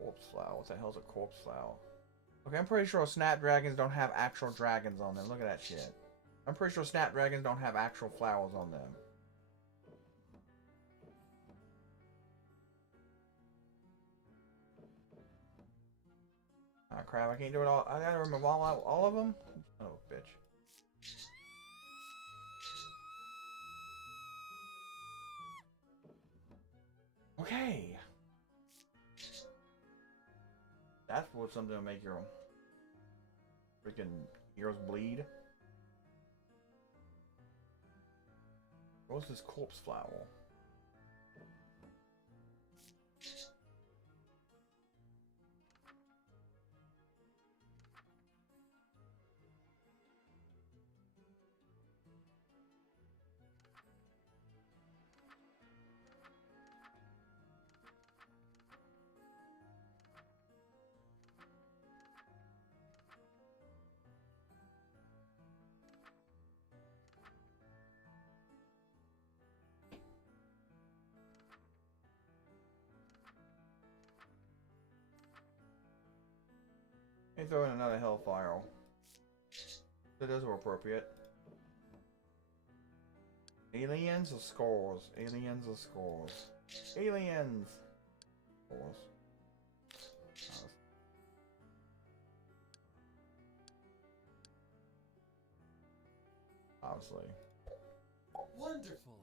Corpse flower. What the hell's a corpse flower? Okay, I'm pretty sure snapdragons don't have actual dragons on them. Look at that shit. I'm pretty sure snapdragons don't have actual flowers on them. Ah, crap, I can't do it all. I gotta remember all of them? Oh, bitch. Okay. That's what something to make your freaking ears bleed. What's this corpse flower? Let me throw in another hellfire. That is appropriate. Aliens or scores? Aliens or scores? Aliens! Scores. Obviously. Wonderful.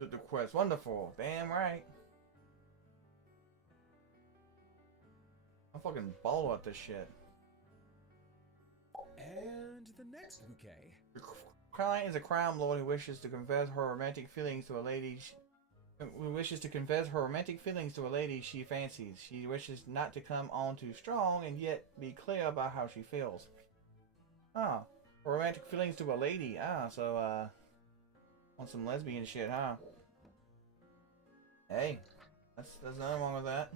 The quest. Wonderful. Damn right. I'm fucking ball at this shit. And the next bouquet. The client is a crime lord who wishes to confess her romantic feelings to a lady. She fancies. She wishes not to come on too strong and yet be clear about how she feels. Ah, romantic feelings to a lady. Ah, so on some lesbian shit, huh? Hey, there's nothing wrong with that.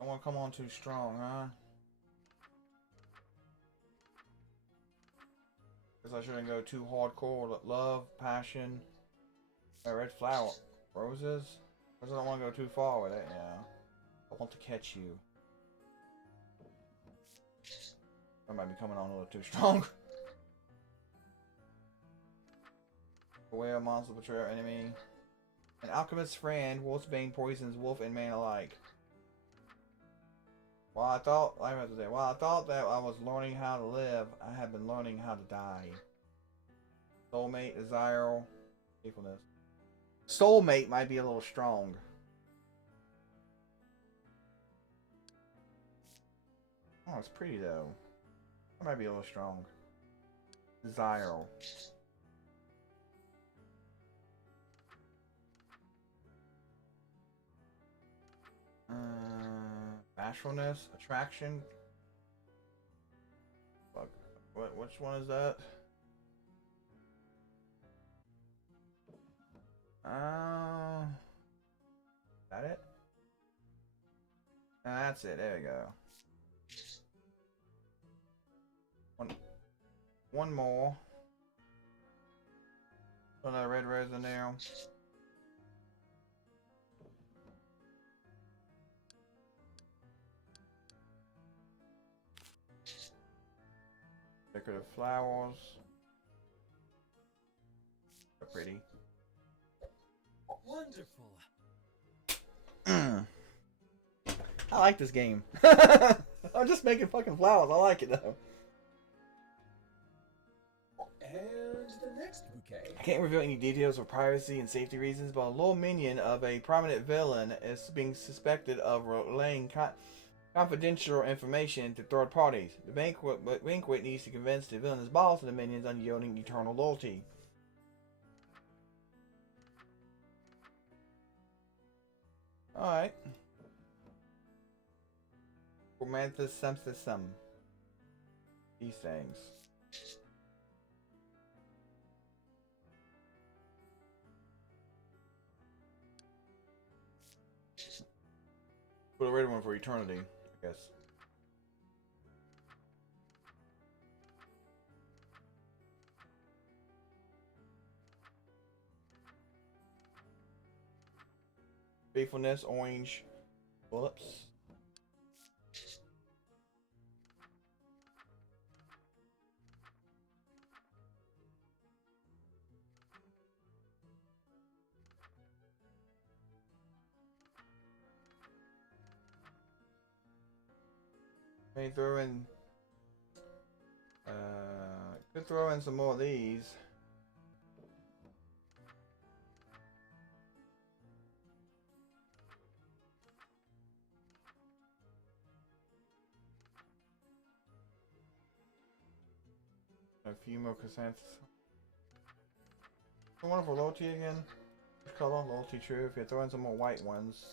Don't want to come on too strong, huh? Guess I shouldn't go too hardcore. Love, passion, a red flower, roses. Guess I don't want to go too far with it. Yeah, I want to catch you. I might be coming on a little too strong. Beware monster betrayer enemy. An alchemist's friend, wolfsbane poisons wolf and man alike. While I thought that I was learning how to live, I have been learning how to die. Soulmate, desire, faithfulness. Soulmate might be a little strong. Oh, it's pretty though. That might be a little strong. Desire. Bashfulness, attraction. Fuck. Which one is that? That it? That's it. There we go. One more. Put another red rose in there. Decorative flowers. They're pretty. Wonderful. I like this game. I'm just making fucking flowers. I like it though. the next bouquet. I can't reveal any details for privacy and safety reasons, but a loyal minion of a prominent villain is being suspected of relaying confidential information to third parties. The banquet needs to convince the villain's boss and the minions unyielding eternal loyalty. Alright. Romanticism. These things. Put a red one for eternity, I guess. Faithfulness, orange. Whoops. May throw in could throw in some more of these. A few more chrysanthemums. I wonder for loyalty again. Which color? Loyalty true. If you throw in some more white ones.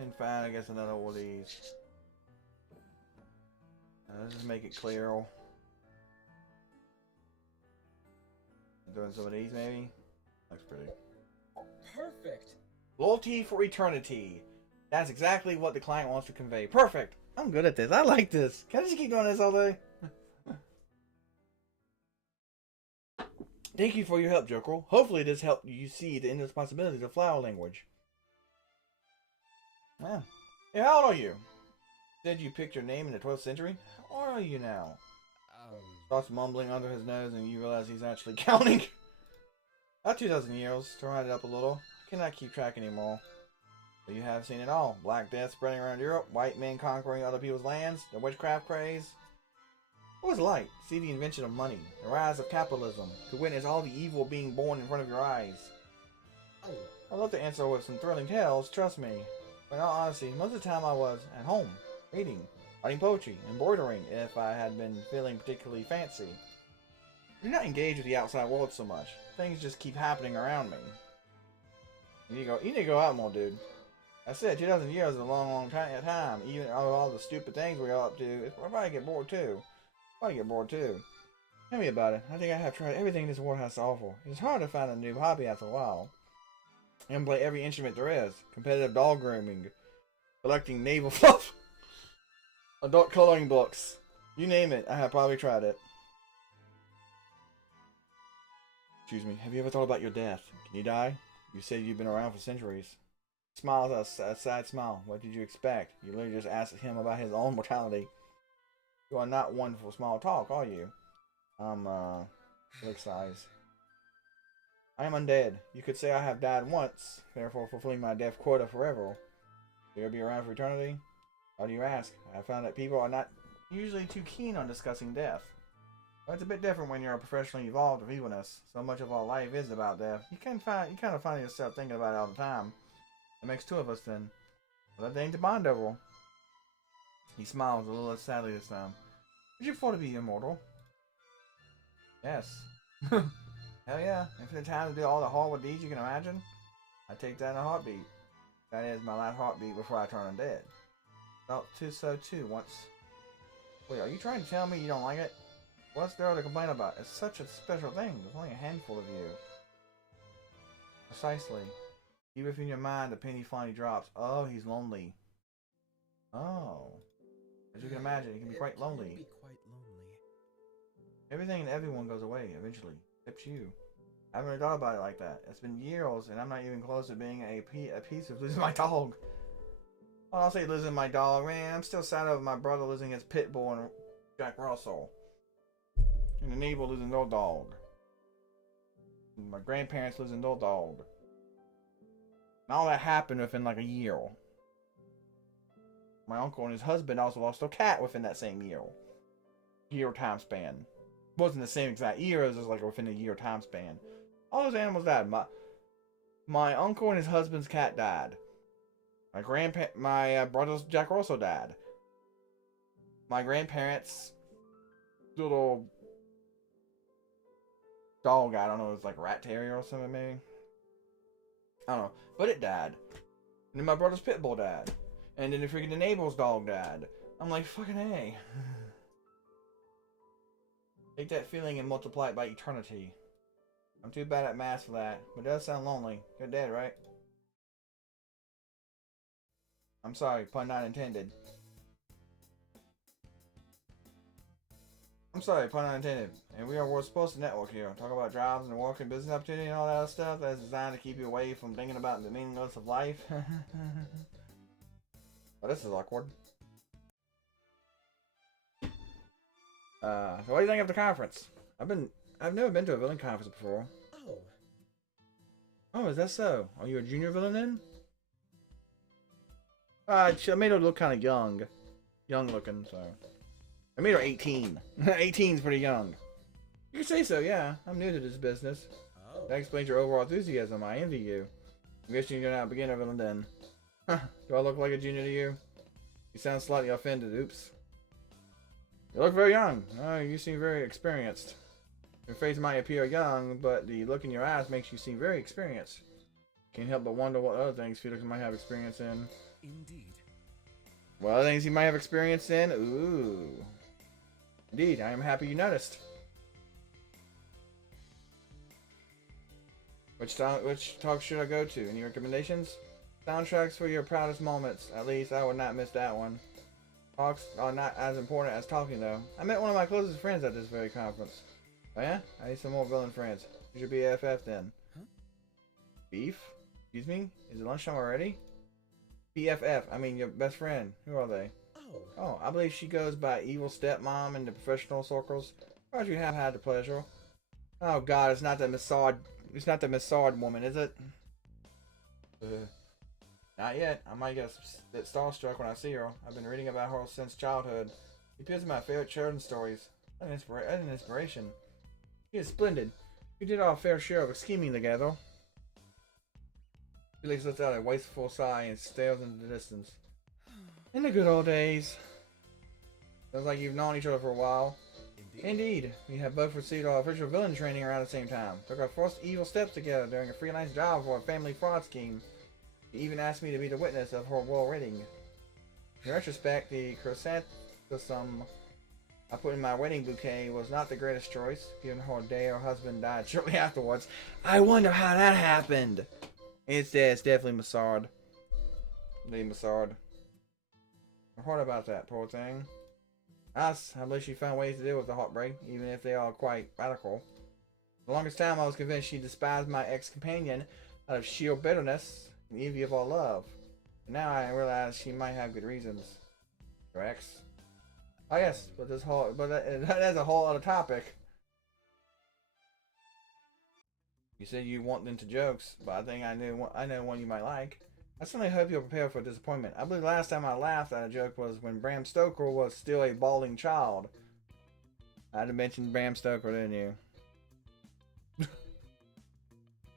And fine, I guess another one of these. Let's just make it clear. Doing some of these maybe? Looks pretty. Perfect. Loyalty for eternity. That's exactly what the client wants to convey. Perfect! I'm good at this. I like this. Can I just keep doing this all day? Thank you for your help, Joker. Hopefully this helped you see the endless possibilities of flower language. Yeah. Hey, how old are you? Said you picked your name in the 12th century? How old are you now? Starts mumbling under his nose and you realize he's actually counting. About 2,000 years. To round it up a little. I cannot keep track anymore. But you have seen it all. Black Death spreading around Europe, white men conquering other people's lands, the witchcraft craze. What was it like? See the invention of money, the rise of capitalism, to witness all the evil being born in front of your eyes. I'd love to answer with some thrilling tales, trust me. But in all honesty, most of the time I was at home, reading, writing poetry, embroidering if I had been feeling particularly fancy. I do not engage with the outside world so much. Things just keep happening around me. You need to go out more, dude. I said 2,000 years is a long time. Even all the stupid things we're up to, I'll probably get bored too. Tell me about it. I think I have tried everything this world has to offer. It's hard to find a new hobby after a while. I can play every instrument there is. Competitive dog grooming. Collecting naval fluff. Adult coloring books. You name it, I have probably tried it. Excuse me, have you ever thought about your death? Can you die? You said you've been around for centuries. Smiles a sad smile. What did you expect? You literally just asked him about his own mortality. You are not one for small talk, are you? Lick size. I am undead. You could say I have died once, therefore fulfilling my death quota forever. Will you be around for eternity? Why do you ask? I found that people are not usually too keen on discussing death. But it's a bit different when you're a professionally evolved of evilness. So much of our life is about death. You kind of find yourself thinking about it all the time. It makes two of us then. Well, that ain't to bond over. He smiles a little sadly this time. Would you prefer to be immortal? Yes. Hell yeah. Infinite time to do all the horrible deeds you can imagine? I take that in a heartbeat. That is my last heartbeat before I turn undead. Felt so too once. Wait, are you trying to tell me you don't like it? What's there to complain about? It's such a special thing. There's only a handful of you. Precisely. Deep within your mind, the penny finally drops. Oh, he's lonely. Oh. As you can imagine, he can be quite lonely. Everything and everyone goes away eventually, except you. I haven't really thought about it like that. It's been years, and I'm not even close to being a piece of losing my dog. Well, I'll say losing my dog, man. I'm still sad over my brother losing his pit bull and Jack Russell. And the neighbor losing their dog. And my grandparents losing their dog. And all that happened within like a year. My uncle and his husband also lost their cat within that same year. Year time span. wasn't the same exact year. It was just like within a year time span. All those animals died. My uncle and his husband's cat died. My brother's Jack Russell died. My grandparents' little dog, I don't know, it was like a rat terrier or something maybe. I don't know, but it died. And then my brother's pit bull died. And then the freaking neighbor's dog died. I'm like, fucking A. Take that feeling and multiply it by eternity. I'm too bad at math for that, but it does sound lonely. You're dead, right? I'm sorry, pun not intended. I'm sorry, pun not intended. And we're supposed to network here. Talk about jobs and work and business opportunity and all that other stuff that's designed to keep you away from thinking about the meaningless of life. Oh, this is awkward. So what do you think of the conference? I've never been to a villain conference before. Oh, Oh, is that so? Are you a junior villain then? I made her look kind of young. Young looking, so. I made her 18. 18's pretty young. You can say so, yeah. I'm new to this business. oh. That explains your overall enthusiasm. I envy you. I guess you're not a beginner villain then. Do I look like a junior to you? You sound slightly offended. Oops. You look very young. Oh, you seem very experienced. Your face might appear young, but the look in your eyes makes you seem very experienced. Can't help but wonder what other things Felix might have experience in. Indeed. What other things he might have experience in? Ooh. Indeed, I am happy you noticed. Which talk should I go to? Any recommendations? Soundtracks for your proudest moments. At least I would not miss that one. Talks are not as important as talking, though. I met one of my closest friends at this very conference. Oh yeah? I need some more villain friends. Who's your BFF then? Huh? Beef? Excuse me? Is it lunchtime already? BFF, I mean your best friend. Who are they? Oh, Oh, I believe she goes by Evil Stepmom in the professional circles. Why'd you have had the pleasure? Oh god, it's not the Massard woman, is it? Not yet. I might get a bit starstruck when I see her. I've been reading about her since childhood. She appears in my favorite children's stories. An inspiration. She is splendid. We did our fair share of scheming together. Felix lets out a wasteful sigh and stares into the distance. In the good old days. Sounds like you've known each other for a while. indeed. Indeed. We have both received our official villain training around the same time. Took our first evil steps together during a freelance job for a family fraud scheme. She even asked me to be the witness of her royal wedding. In retrospect, the chrysanthemum I put in my wedding bouquet was not the greatest choice, given her day her husband died shortly afterwards. I wonder how that happened. It's definitely Massard. Lee Massard. I heard about that, poor thing. I believe she found ways to deal with the heartbreak, even if they are quite radical. For the longest time I was convinced she despised my ex-companion out of sheer bitterness and envy of our love. But now I realize she might have good reasons. Your ex? Oh yes, but that's a whole other topic. You said you want into jokes, but I think I know one you might like. I certainly hope you're prepared for disappointment. I believe the last time I laughed at a joke was when Bram Stoker was still a bawling child. I had to mention Bram Stoker, didn't you?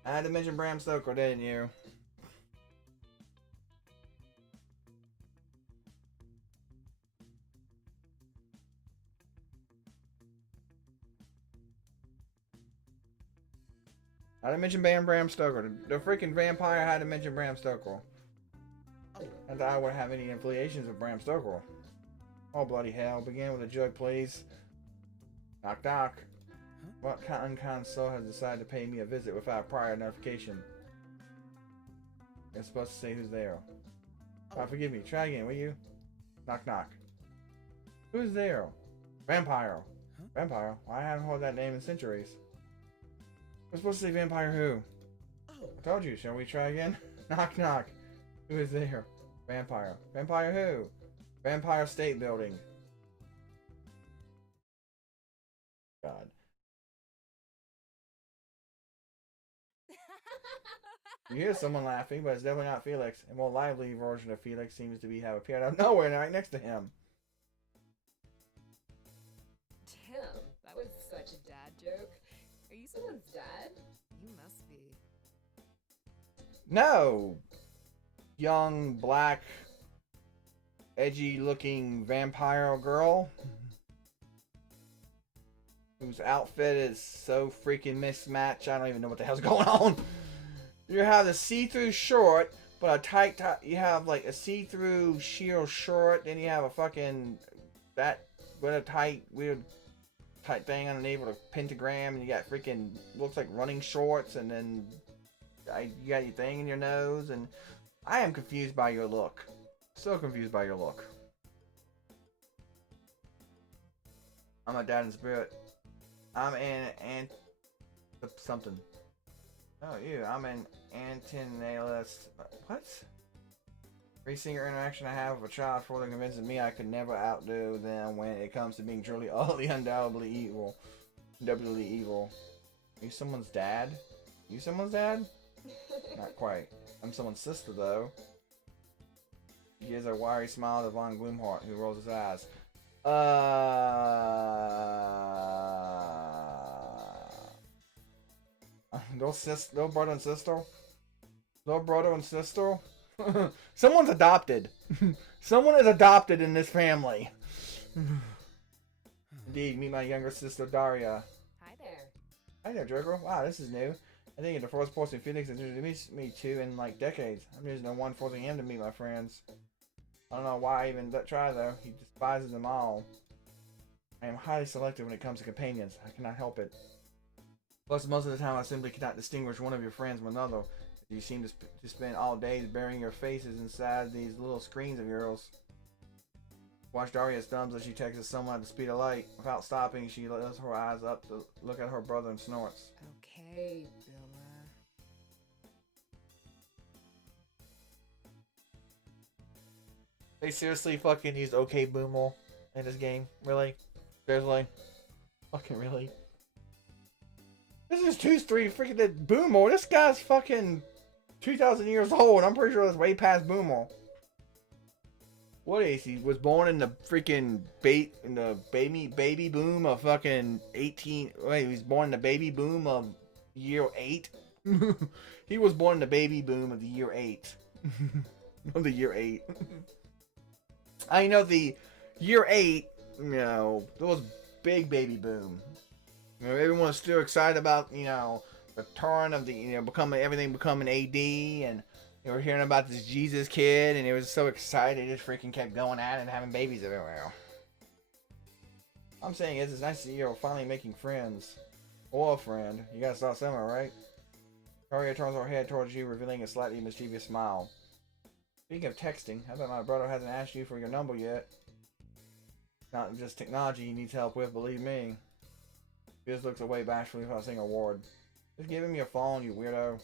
I had to mention Bram Stoker, didn't you? I had to mention Bram Stoker. The freaking vampire had to mention Bram Stoker. Oh, And I would have any affiliations with Bram Stoker. Oh bloody hell! Begin with a joke, please. Knock knock. Huh? What unkind soul has decided to pay me a visit without prior notification? You're supposed to say who's there. Oh, forgive me. Try again, will you? Knock knock. Who's there? Vampire. Huh? Vampire? Well, I haven't heard that name in centuries. We're supposed to say vampire who? oh. I told you. Shall we try again? Knock knock. Who is there? Vampire. Vampire who? Vampire State Building. God. You hear someone laughing, but it's definitely not Felix. A more lively version of Felix seems to have appeared out of nowhere right next to him. Tim, that was such a you someone's dad? You must be. No! Young, black, edgy looking vampire girl whose outfit is so freaking mismatched. I don't even know what the hell's going on. You have the see-through short, but a tight top. You have like a see-through sheer short, then you have a fucking that with a tight weird tight thing underneath with a pentagram, and you got freaking looks like running shorts, and then you got your thing in your nose, and I am confused by your look. So confused by your look. I'm a dad in spirit. I'm an something. Oh, you. I'm an antinalist. What? Every single interaction I have with a child further convinces me I could never outdo them when it comes to being truly, utterly, undoubtedly evil. Doubly evil. Are you someone's dad? You someone's dad? Not quite. I'm someone's sister, though. He gives a wiry smile to Von Gloomheart, who rolls his eyes. Little brother and sister? Little brother and sister? Someone's adopted. Someone is adopted in this family. Indeed, meet my younger sister, Daria. Hi there. Hi there, Draco. Wow, this is new. I think you're the first person Felix has introduced me to in like decades. I'm usually the one forcing him to meet my friends. I don't know why I even try though. He despises them all. I am highly selective when it comes to companions. I cannot help it. Plus, most of the time I simply cannot distinguish one of your friends from another. You seem to spend all day burying your faces inside these little screens of yours. Watch Daria's thumbs as she texts someone at the speed of light. Without stopping, she lifts her eyes up to look at her brother and snorts. Okay, Billa. They seriously fucking used OK Boomer in this game? Really? Seriously? Fucking really? This is 2-3 freaking the Boomer. This guy's fucking 2,000 years old. I'm pretty sure that's way past Boomer. What is he? Was born in the freaking baby boom of fucking 18. Wait, he was born in the baby boom of year 8. He was born in the baby boom of the year 8. Of the year 8. I know the year 8. You know, it was big baby boom. You know, everyone was still excited about, you know, the turn of the, you know, everything becoming AD, and they were hearing about this Jesus kid, and it was so excited, they just freaking kept going at it and having babies everywhere. I'm saying it's nice that you're finally making friends. Or a friend. You gotta start somewhere, right? Daria turns her head towards you, revealing a slightly mischievous smile. Speaking of texting, I bet my brother hasn't asked you for your number yet. Not just technology he needs help with, believe me. He just looks away bashfully without saying a word. Just give him your phone, you weirdo.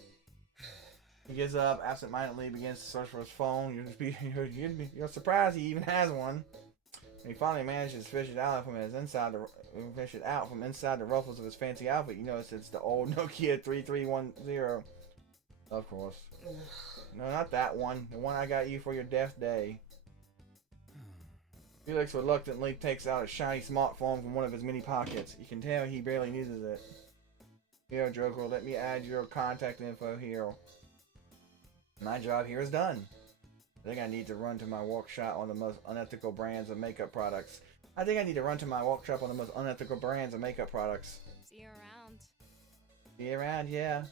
He gets up, absent-mindedly begins to search for his phone. You're surprised he even has one. When he finally manages to fish it out from inside the ruffles of his fancy outfit, you notice it's the old Nokia 3310. Of course. No, not that one. The one I got you for your death day. Felix reluctantly takes out a shiny smartphone from one of his many pockets. You can tell he barely uses it. Here, Joker, let me add your contact info here. My job here is done. I think I need to run to my workshop on the most unethical brands of makeup products. See you around. See you around, yeah.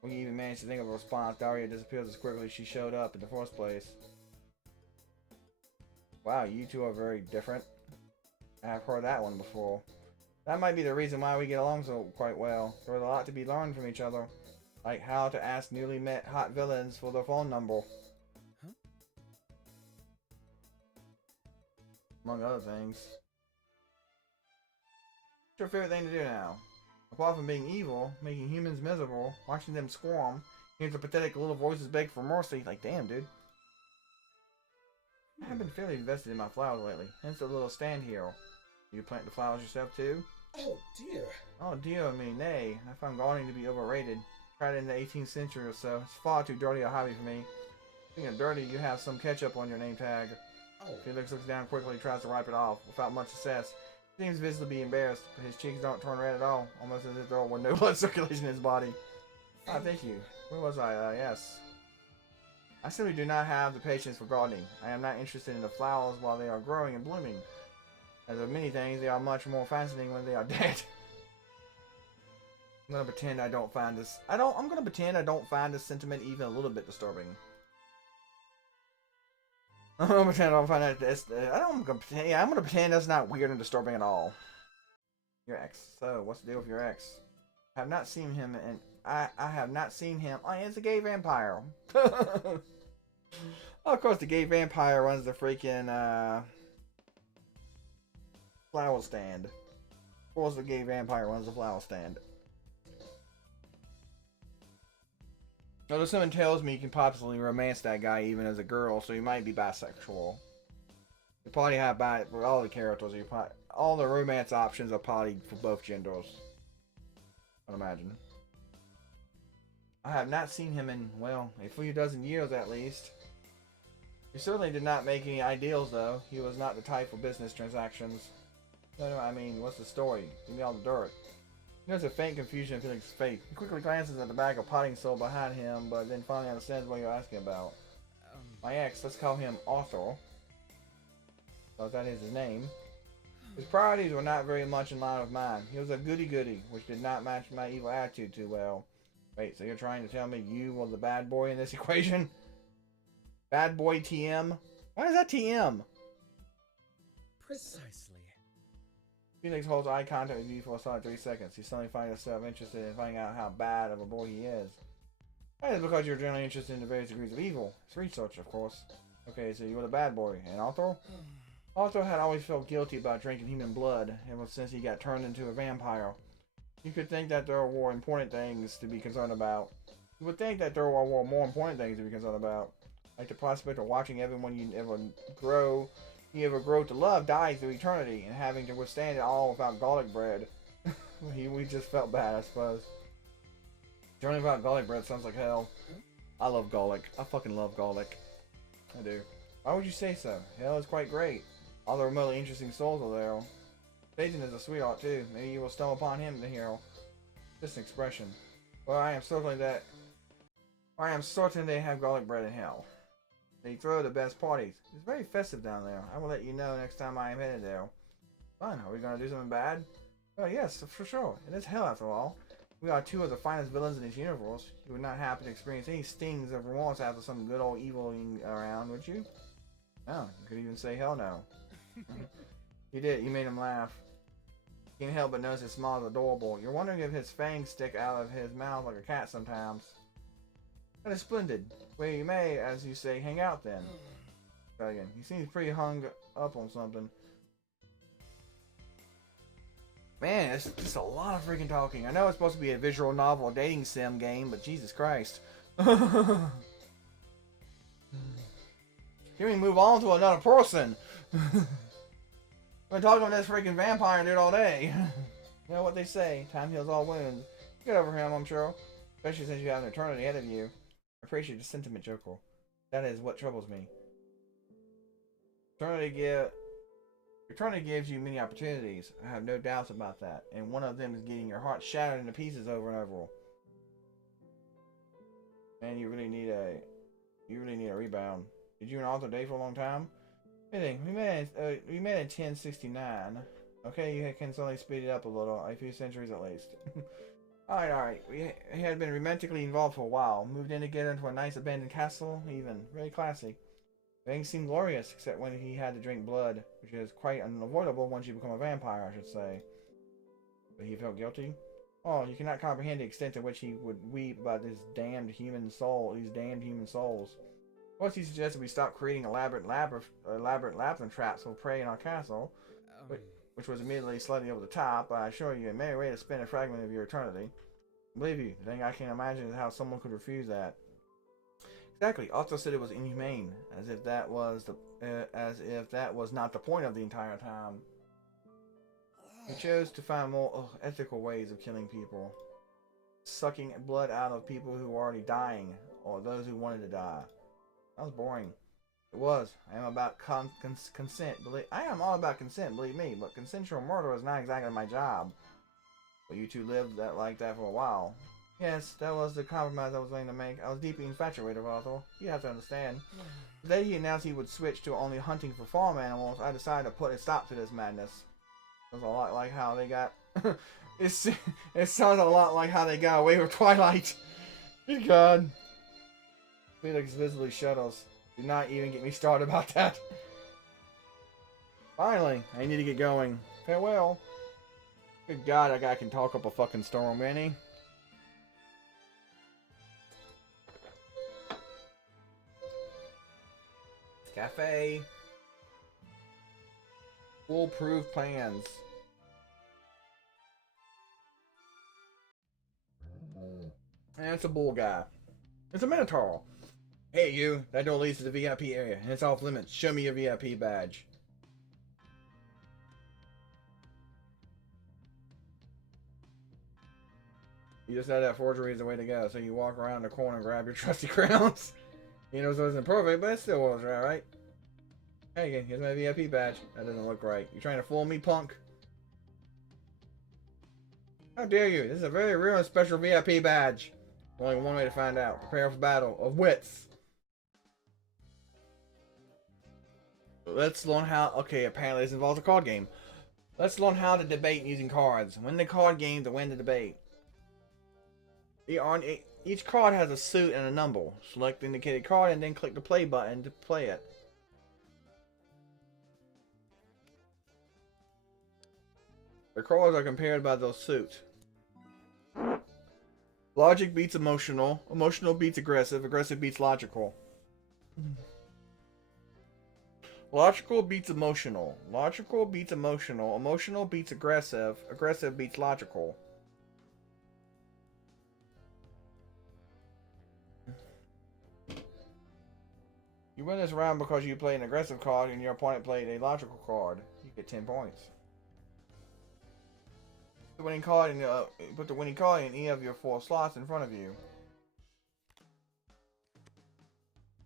When you even managed to think of a response, Daria disappears as quickly as she showed up in the first place. Wow, you two are very different. I've heard that one before. That might be the reason why we get along so quite well. There's a lot to be learned from each other. Like how to ask newly met hot villains for their phone number. Huh? Among other things. What's your favorite thing to do now? Apart from being evil, making humans miserable, watching them squirm, hearing the pathetic little voices beg for mercy. Like, damn, dude. I have been fairly invested in my flowers lately, hence the little stand here. You plant the flowers yourself too? Oh dear. Oh dear me, nay. I found gardening to be overrated. Tried it in the 18th century or so. It's far too dirty a hobby for me. Speaking of dirty, you have some ketchup on your name tag. Oh. Felix looks down quickly, tries to wipe it off, without much success. Seems visibly embarrassed, but his cheeks don't turn red at all, almost as if there were no blood circulation in his body. Ah, thank you. Where was I? Yes. I simply do not have the patience for gardening. I am not interested in the flowers while they are growing and blooming. As of many things, they are much more fascinating when they are dead. I'm gonna pretend I don't find this. I'm gonna pretend I don't find this sentiment even a little bit disturbing. I'm gonna pretend I don't find that this. I'm gonna pretend. Yeah, I'm gonna pretend that's not weird and disturbing at all. Your ex. So, what's the deal with your ex? I have not seen him, and I have not seen him. Oh, it's a gay vampire. Of course, the gay vampire runs the freaking flower stand. Of course, the gay vampire runs the flower stand. Although someone tells me you can possibly romance that guy even as a girl, so he might be bisexual. You probably have for all the characters. All the romance options are probably for both genders. I'd imagine. I have not seen him in, well, a few dozen years at least. He certainly did not make any ideals, though. He was not the type for business transactions. No, I mean, what's the story? Give me all the dirt. He knows a faint confusion of Felix's fate. He quickly glances at the bag of potting soil behind him, but then finally understands what you're asking about. My ex, let's call him Arthur. So that is his name. His priorities were not very much in line with mine. He was a goody-goody, which did not match my evil attitude too well. Wait, so you're trying to tell me you were the bad boy in this equation? Bad boy TM? Why is that TM? Precisely. Felix holds eye contact with you for a solid 3 seconds. He suddenly finds himself interested in finding out how bad of a boy he is. That is because you're generally interested in the various degrees of evil. It's research, of course. Okay, so you were the bad boy. And Arthur? Arthur had always felt guilty about drinking human blood ever since he got turned into a vampire. You could think that there were important things to be concerned about. You would think that there were more important things to be concerned about. Like the prospect of watching everyone you ever grow to love die through eternity and having to withstand it all without garlic bread. We just felt bad, I suppose. Journey without garlic bread sounds like hell. I love garlic. I fucking love garlic. I do. Why would you say so? Hell is quite great. All the remotely interesting souls are there. Satan is a sweetheart too. Maybe you will stumble upon him, the hero. Just an expression. Well, I am certain they have garlic bread in hell. They throw the best parties. It's very festive down there. I will let you know next time I am headed there. Fun. Are we gonna do something bad? Oh yes, for sure. It is hell after all. We are two of the finest villains in this universe. You would not happen to experience any stings of remorse after some good old eviling around, would you? No. You could even say hell no. You did. You made him laugh. You can't help but notice his smile is adorable. You're wondering if his fangs stick out of his mouth like a cat sometimes. That is splendid. Well, you may, as you say, hang out then. Try again. He seems pretty hung up on something. Man, it's just a lot of freaking talking. I know it's supposed to be a visual novel dating sim game, but Jesus Christ. Can we move on to another person? We're talking about this freaking vampire dude all day. You know what they say, time heals all wounds. Get over him, I'm sure. Especially since you have an eternity ahead of you. I appreciate the sentiment, Joker. That is what troubles me. Eternity gives you many opportunities. I have no doubts about that. And one of them is getting your heart shattered into pieces over and over. Man, you really need a rebound. Did you and Arthur date for a long time? We met in 1069. Okay, you can suddenly speed it up a little, a few centuries at least. Alright. We had been romantically involved for a while. Moved in together into a nice abandoned castle, even. Very classy. Things seemed glorious, except when he had to drink blood, which is quite unavoidable once you become a vampire, I should say. But he felt guilty? Oh, you cannot comprehend the extent to which he would weep about these damned human souls. Once he suggested we stop creating elaborate labyrinth traps for prey in our castle, which was immediately slightly over the top. I assure you, a merry way to spend a fragment of your eternity. Believe you, the thing I can't imagine is how someone could refuse that. Exactly. Arthur said it was inhumane, as if that was not the point of the entire time. He chose to find more ethical ways of killing people, sucking blood out of people who were already dying, or those who wanted to die. That was boring. It was. I am about consent. I am all about consent, believe me, but consensual murder is not exactly my job. But you two lived like that for a while. Yes, that was the compromise I was willing to make. I was deeply infatuated with Arthur. You have to understand. The day he announced he would switch to only hunting for farm animals, I decided to put a stop to this madness. It was a lot like how they got... it sounds a lot like how they got away with Twilight. Good God. Felix visibly shudders. Do not even get me started about that. Finally, I need to get going. Farewell. Good God, that guy can talk up a fucking storm, man. He? Cafe. Foolproof plans. And it's a bull guy. It's a Minotaur. Hey you, that door leads to the VIP area, and it's off limits. Show me your VIP badge. You just know that forgery is the way to go, so you walk around the corner and grab your trusty crowns. You know, so it isn't perfect, but it still was right? Hey, here's my VIP badge. That doesn't look right. You trying to fool me, punk? How dare you? This is a very real and special VIP badge. Only one way to find out. Prepare for battle of wits. Let's learn how... Okay, apparently this involves a card game. Let's learn how to debate using cards. Win the card game to win the debate. Each card has a suit and a number. Select the indicated card and then click the play button to play it. The cards are compared by those suits. Logic beats emotional. Emotional beats aggressive. Aggressive beats logical. Logical beats emotional. Logical beats emotional. Emotional beats aggressive. Aggressive beats logical. You win this round because you played an aggressive card and your opponent played a logical card. You get 10 points. The winning card in put the winning card in any of your 4 slots in front of you.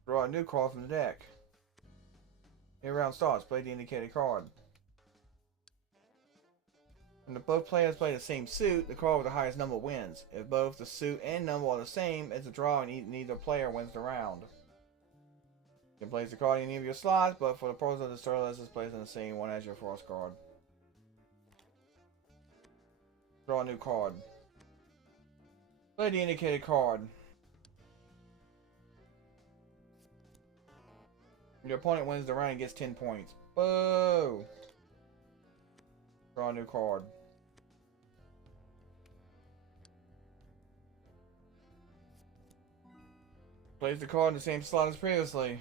Draw a new card from the deck. Your round starts. Play the indicated card. When both players play the same suit, the card with the highest number wins. If both the suit and number are the same, it's a draw and neither player wins the round. You can place the card in any of your slots, but for the purpose of the story, let's just place in the same one as your first card. Draw a new card. Play the indicated card. Your opponent wins the round and gets 10 points. Whoa! Draw a new card. Place the card in the same slot as previously.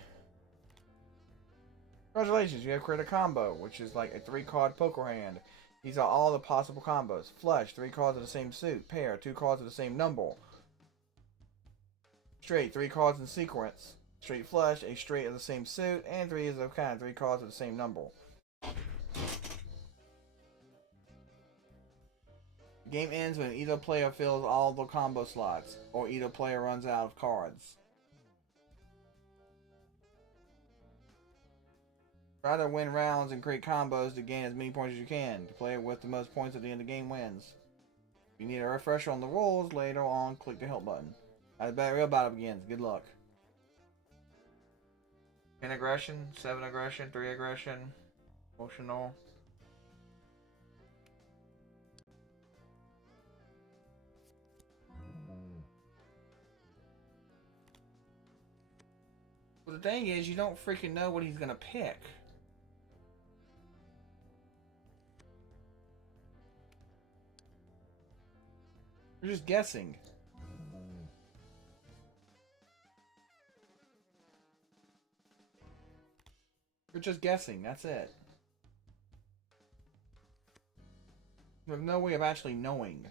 Congratulations, you have created a combo, which is like a 3-card poker hand. These are all the possible combos. Flush, 3 cards of the same suit. Pair, 2 cards of the same number. Straight, 3 cards in sequence. Straight flush, a straight of the same suit, and 3 is of kind, 3 cards of the same number. The game ends when either player fills all the combo slots, or either player runs out of cards. Try to win rounds and create combos to gain as many points as you can. The player with the most points at the end of the game wins. If you need a refresher on the rules, later on click the help button. Now the real battle begins. Good luck. 10 aggression, 7 aggression, 3 aggression, emotional. Well, the thing is, you don't freaking know what he's gonna pick. You're just guessing. You're just guessing, that's it. You have no way of actually knowing.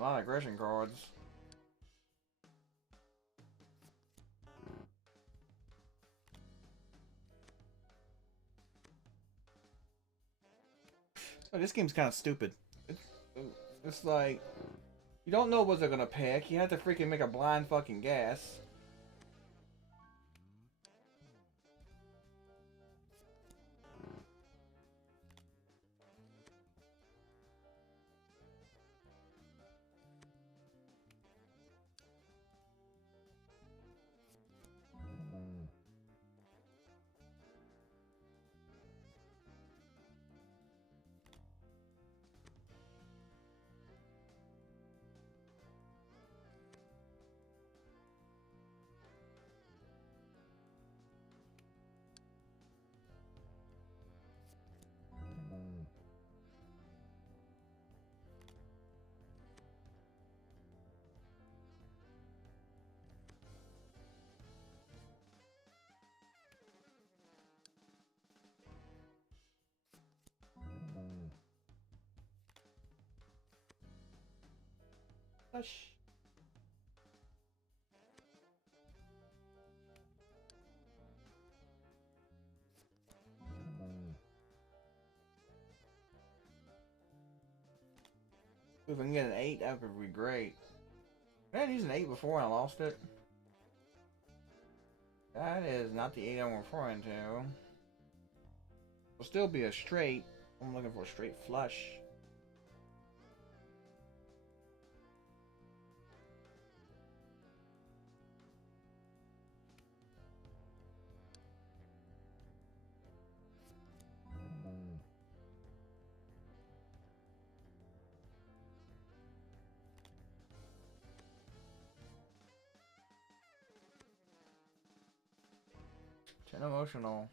A lot of aggression cards. Oh, this game's kind of stupid. It's like, you don't know what they're gonna pick. You have to freaking make a blind fucking guess. Hush. If I can get an 8, that would be great. I had used an 8 before and I lost it. That is not the 8 I'm referring to. It'll still be a straight. I'm looking for a straight flush. Turn emotional.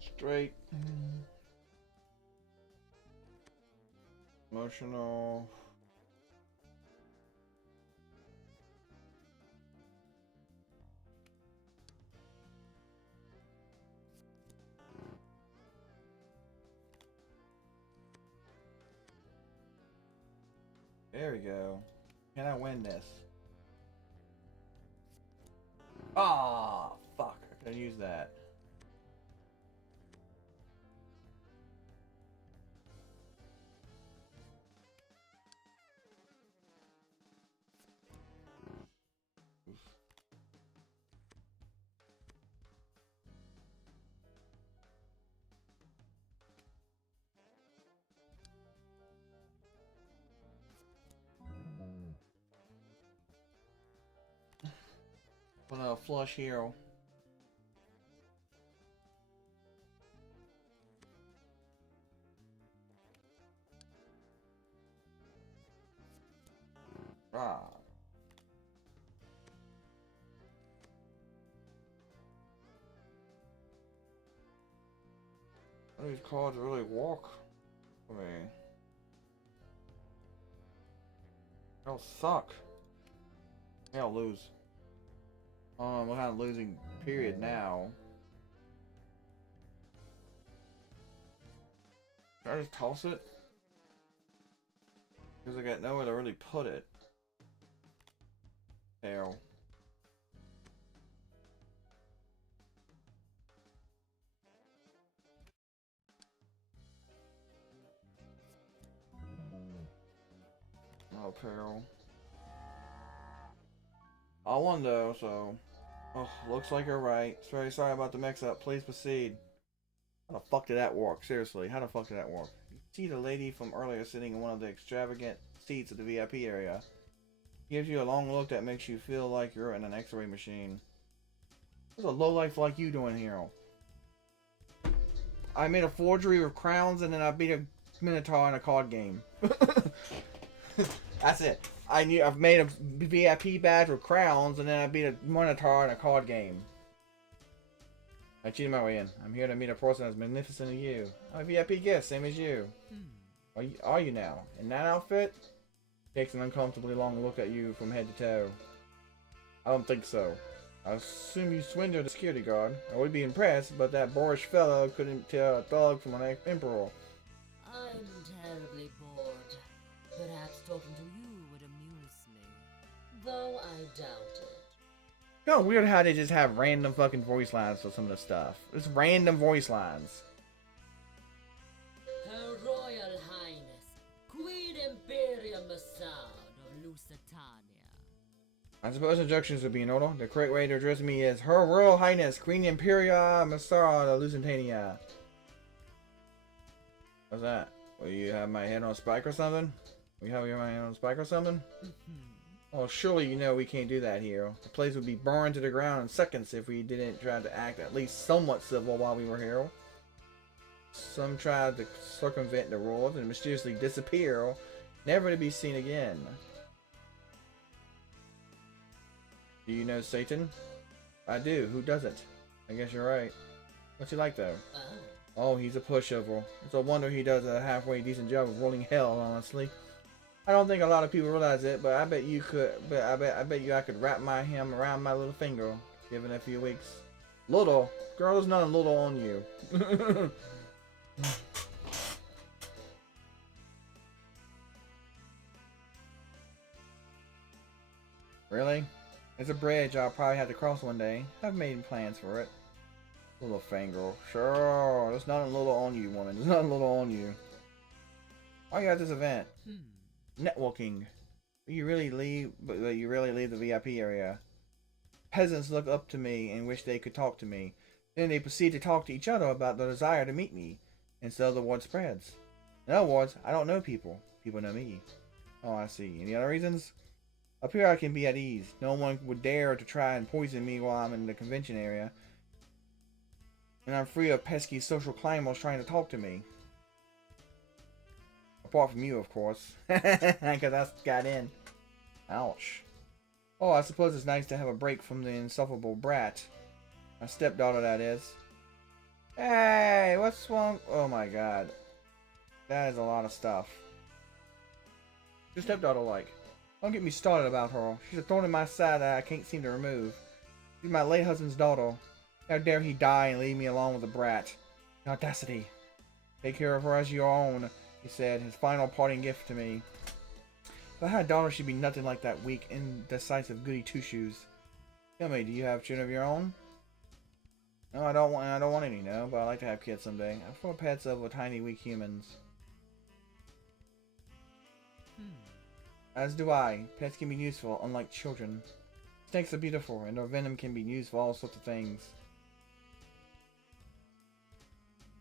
Straight. Emotional. There we go. Can I win this? Ah, fuck. I could have used that. With a flush hero. Ah. These cards really walk for me. They'll suck. They'll lose. We're kind of losing period now. Should I just toss it? Because I got nowhere to really put it. Hell. Oh, peril. I won though, so. Oh, looks like you're right. Very sorry about the mix-up. Please proceed. How the fuck did that work? Seriously, how the fuck did that work? You see the lady from earlier sitting in one of the extravagant seats at the VIP area. Gives you a long look that makes you feel like you're in an X-ray machine. What's a lowlife like you doing here? I made a forgery with crowns and then I beat a Minotaur in a card game. That's it. I've made a VIP badge with crowns, and then I beat a Minotaur in a card game. I cheated my way in. I'm here to meet a person as magnificent as you. I'm a VIP guest, same as you. Are you now? In that outfit? Takes an uncomfortably long look at you from head to toe. I don't think so. I assume you swindled a security guard. I would be impressed, but that boorish fellow couldn't tell a thug from an emperor. I'm terribly bored. Perhaps talking to you would amuse me. Though I doubt it. Kind of weird how they just have random fucking voice lines for some of the stuff. Just random voice lines. Her Royal Highness, Queen Imperial Masad of Lusitania. I suppose instructions would be in order. The correct way to address me is Her Royal Highness, Queen Imperial Masad of Lusitania. What's that? Will you have my head on a spike or something? Will you have my head on a spike or something? Oh, surely you know we can't do that here. The place would be burned to the ground in seconds if we didn't try to act at least somewhat civil while we were here. Some tried to circumvent the rules and mysteriously disappear, never to be seen again. Do you know Satan? I do. Who doesn't? I guess you're right. What's he like, though? Oh, he's a pushover. It's a wonder he does a halfway decent job of rolling hell, honestly. I don't think a lot of people realize it, but I bet you could. But I bet you I could wrap my hand around my little finger, given a few weeks. Little? Girl, there's nothing little on you. Really? It's a bridge I'll probably have to cross one day. I've made plans for it. Little finger. Sure, there's nothing little on you, woman. There's nothing little on you. Why are you at this event? Networking. You really leave the VIP area. Peasants look up to me and wish they could talk to me. Then they proceed to talk to each other about the desire to meet me. And so the word spreads. In other words, I don't know people. People know me. Oh, I see. Any other reasons? Up here I can be at ease. No one would dare to try and poison me while I'm in the convention area. And I'm free of pesky social climbers trying to talk to me. Apart from you, of course. Because I got in. Ouch. Oh, I suppose it's nice to have a break from the insufferable brat. My stepdaughter, that is. Hey, what's wrong? Oh my god. That is a lot of stuff. What's your stepdaughter like? Don't get me started about her. She's a thorn in my side that I can't seem to remove. She's my late husband's daughter. How dare he die and leave me alone with a brat? The audacity. Take care of her as your own, he said, his final parting gift to me. If I had a daughter, she'd be nothing like that weak, indecisive goody two-shoes. Tell me, do you have children of your own? No, I don't want any, no, but I'd like to have kids someday. I'm full of pets of tiny, weak humans. As do I. Pets can be useful, unlike children. Snakes are beautiful, and their venom can be used for all sorts of things.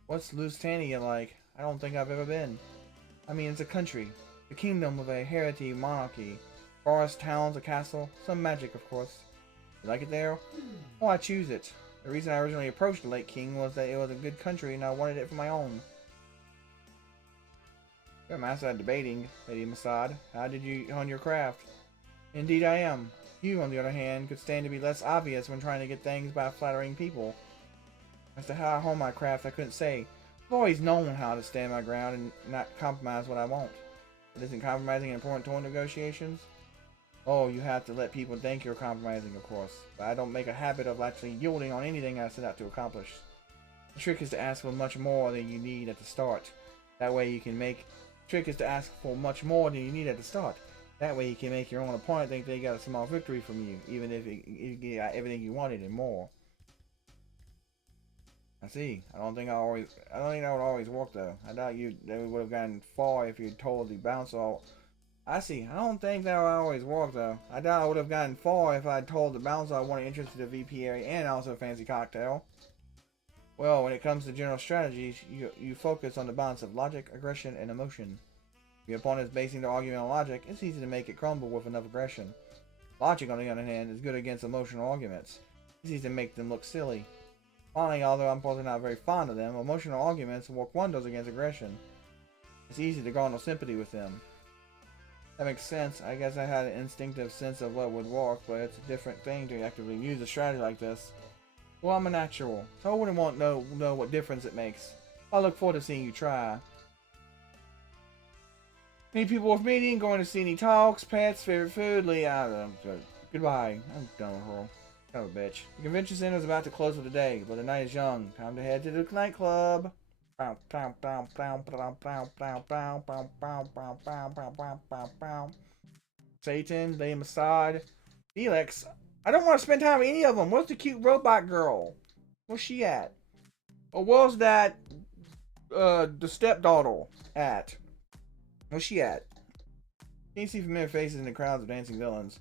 What's Lusitania like? I don't think I've ever been. I mean, it's a country. The kingdom of a heritage monarchy. Forest, towns, a castle. Some magic, of course. You like it there? Oh, I choose it. The reason I originally approached the Lake King was that it was a good country and I wanted it for my own. You're a master at debating, Lady Masad. How did you hone your craft? Indeed I am. You, on the other hand, could stand to be less obvious when trying to get things by flattering people. As to how I hone my craft, I couldn't say. I've always known how to stand my ground and not compromise what I want. But isn't compromising important toward negotiations? Oh, you have to let people think you're compromising, of course. But I don't make a habit of actually yielding on anything I set out to accomplish. The trick is to ask for much more than you need at the start. That way you can make... trick is to ask for much more than you need at the start. That way you can make your own opponent think they got a small victory from you, even if you got everything you wanted and more. I see. I don't think that would always work though. I doubt they would have gotten far if you told the bouncer. I see. I don't think that would always work though. I doubt I would have gotten far if I told the bouncer I wanted entrance to the VP area and also a fancy cocktail. Well, when it comes to general strategies, you focus on the balance of logic, aggression, and emotion. If your opponent is basing their argument on logic, it's easy to make it crumble with enough aggression. Logic, on the other hand, is good against emotional arguments. It's easy to make them look silly. Finally, although I'm probably not very fond of them, emotional arguments work wonders against aggression. It's easy to garner sympathy with them. That makes sense. I guess I had an instinctive sense of what would work, but it's a different thing to actively use a strategy like this. Well, I'm a natural, so I wouldn't want to know what difference it makes. I look forward to seeing you try. Any people worth meeting? Going to see any talks? Pets? Favorite food? Lee? Goodbye. I'm done with her. Kind of a bitch. The convention center is about to close for the day, but the night is young. Time to head to the nightclub. Satan, Lady Masad, Felix. I don't want to spend time with any of them. Where's the cute robot girl? Where's she at? Or where's that, the stepdaughter at? Where's she at? Can you see familiar faces in the crowds of dancing villains?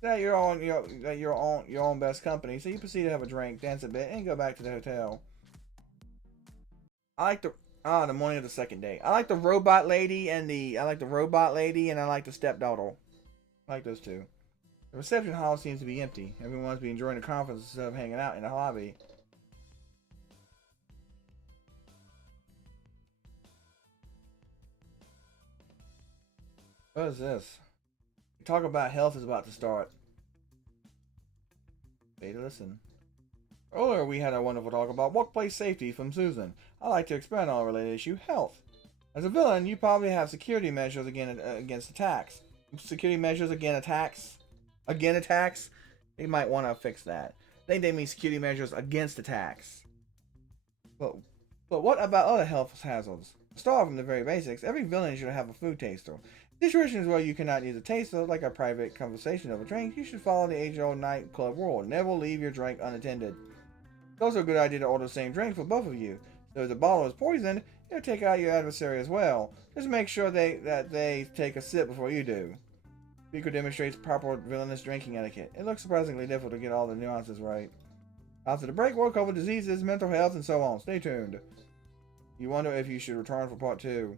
That you're on your own best company, so you proceed to have a drink, dance a bit, and go back to the hotel. I like the morning of the second day. I like the robot lady and I like the stepdaughter. I like those two. The reception hall seems to be empty. Everyone must be enjoying the conference instead of hanging out in the lobby. What is this? Talk about health is about to start. Pay to listen. Earlier we had a wonderful talk about workplace safety from Susan. I'd like to expand on a related issue, health. As a villain, you probably have security measures against attacks. Security measures against attacks? They might want to fix that. I think they mean security measures against attacks. But what about other health hazards? Start from the very basics. Every villain should have a food taster. Situations where you cannot use a taster, like a private conversation of a drink, you should follow the age-old nightclub rule. Never leave your drink unattended. It's also a good idea to order the same drink for both of you. So if the bottle is poisoned, it'll take out your adversary as well. Just make sure that they take a sip before you do. Speaker demonstrates proper villainous drinking etiquette. It looks surprisingly difficult to get all the nuances right. After the break, we'll cover diseases, mental health, and so on. Stay tuned. You wonder if you should return for part 2.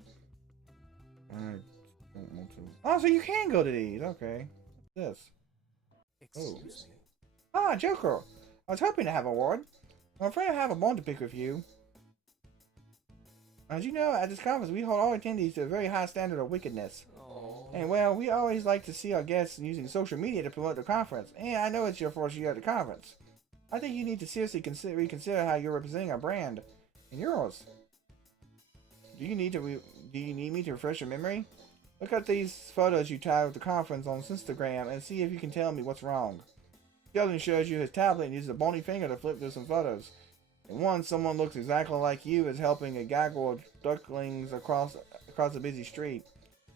Oh, so you can go to these. Okay. What's this? Excuse me. Ah, Joker. I was hoping to have a word. I'm afraid I have a bone to pick with you. As you know, at this conference, we hold all attendees to a very high standard of wickedness. Oh. And well, we always like to see our guests using social media to promote the conference. And I know it's your first year at the conference. I think you need to seriously reconsider how you're representing our brand and yours. Do you need me to refresh your memory? Look at these photos you tagged with the conference on Instagram and see if you can tell me what's wrong. Sheldon shows you his tablet and uses a bony finger to flip through some photos. In one, someone looks exactly like you is helping a gaggle of ducklings across a busy street.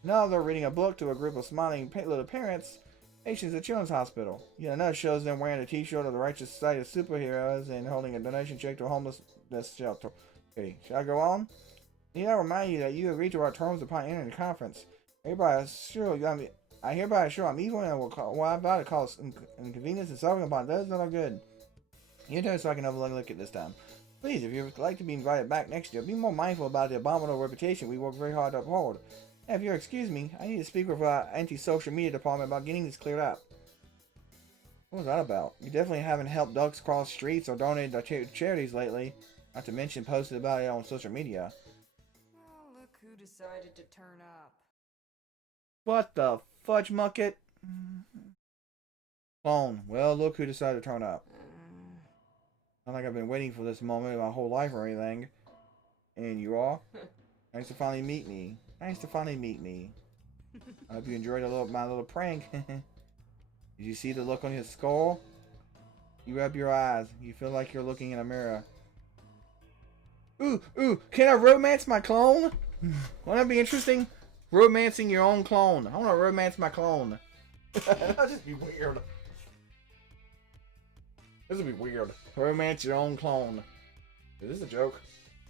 Another, reading a book to a group of smiling little parents, patients at Children's Hospital. Yet another shows them wearing a t-shirt of the Righteous Society of Superheroes and holding a donation check to a homelessness shelter. Okay, shall I go on? Need I remind you that you agreed to our terms upon entering the conference. I hereby assure I'm evil and will I'm about to cause inconvenience and suffering upon those that are good. You know, so I can have a look at this time. Please, if you would like to be invited back next year, be more mindful about the abominable reputation we work very hard to uphold. And if you'll excuse me, I need to speak with our anti-social media department about getting this cleared up. What was that about? You definitely haven't helped ducks cross streets or donated to charities lately. Not to mention posted about it on social media. Oh, look who decided to turn up. What the fudge mucket? Clone. Well, look who decided to turn up. Not like I've been waiting for this moment my whole life or anything. And you are? Nice to finally meet me. Nice to finally meet me. I hope you enjoyed my little prank. Did you see the look on his skull? You rub your eyes. You feel like you're looking in a mirror. Ooh, can I romance my clone? Wouldn't that be interesting? Romancing your own clone. I want to romance my clone. That'll just be weird. This would be weird. Romance your own clone. Is this a joke?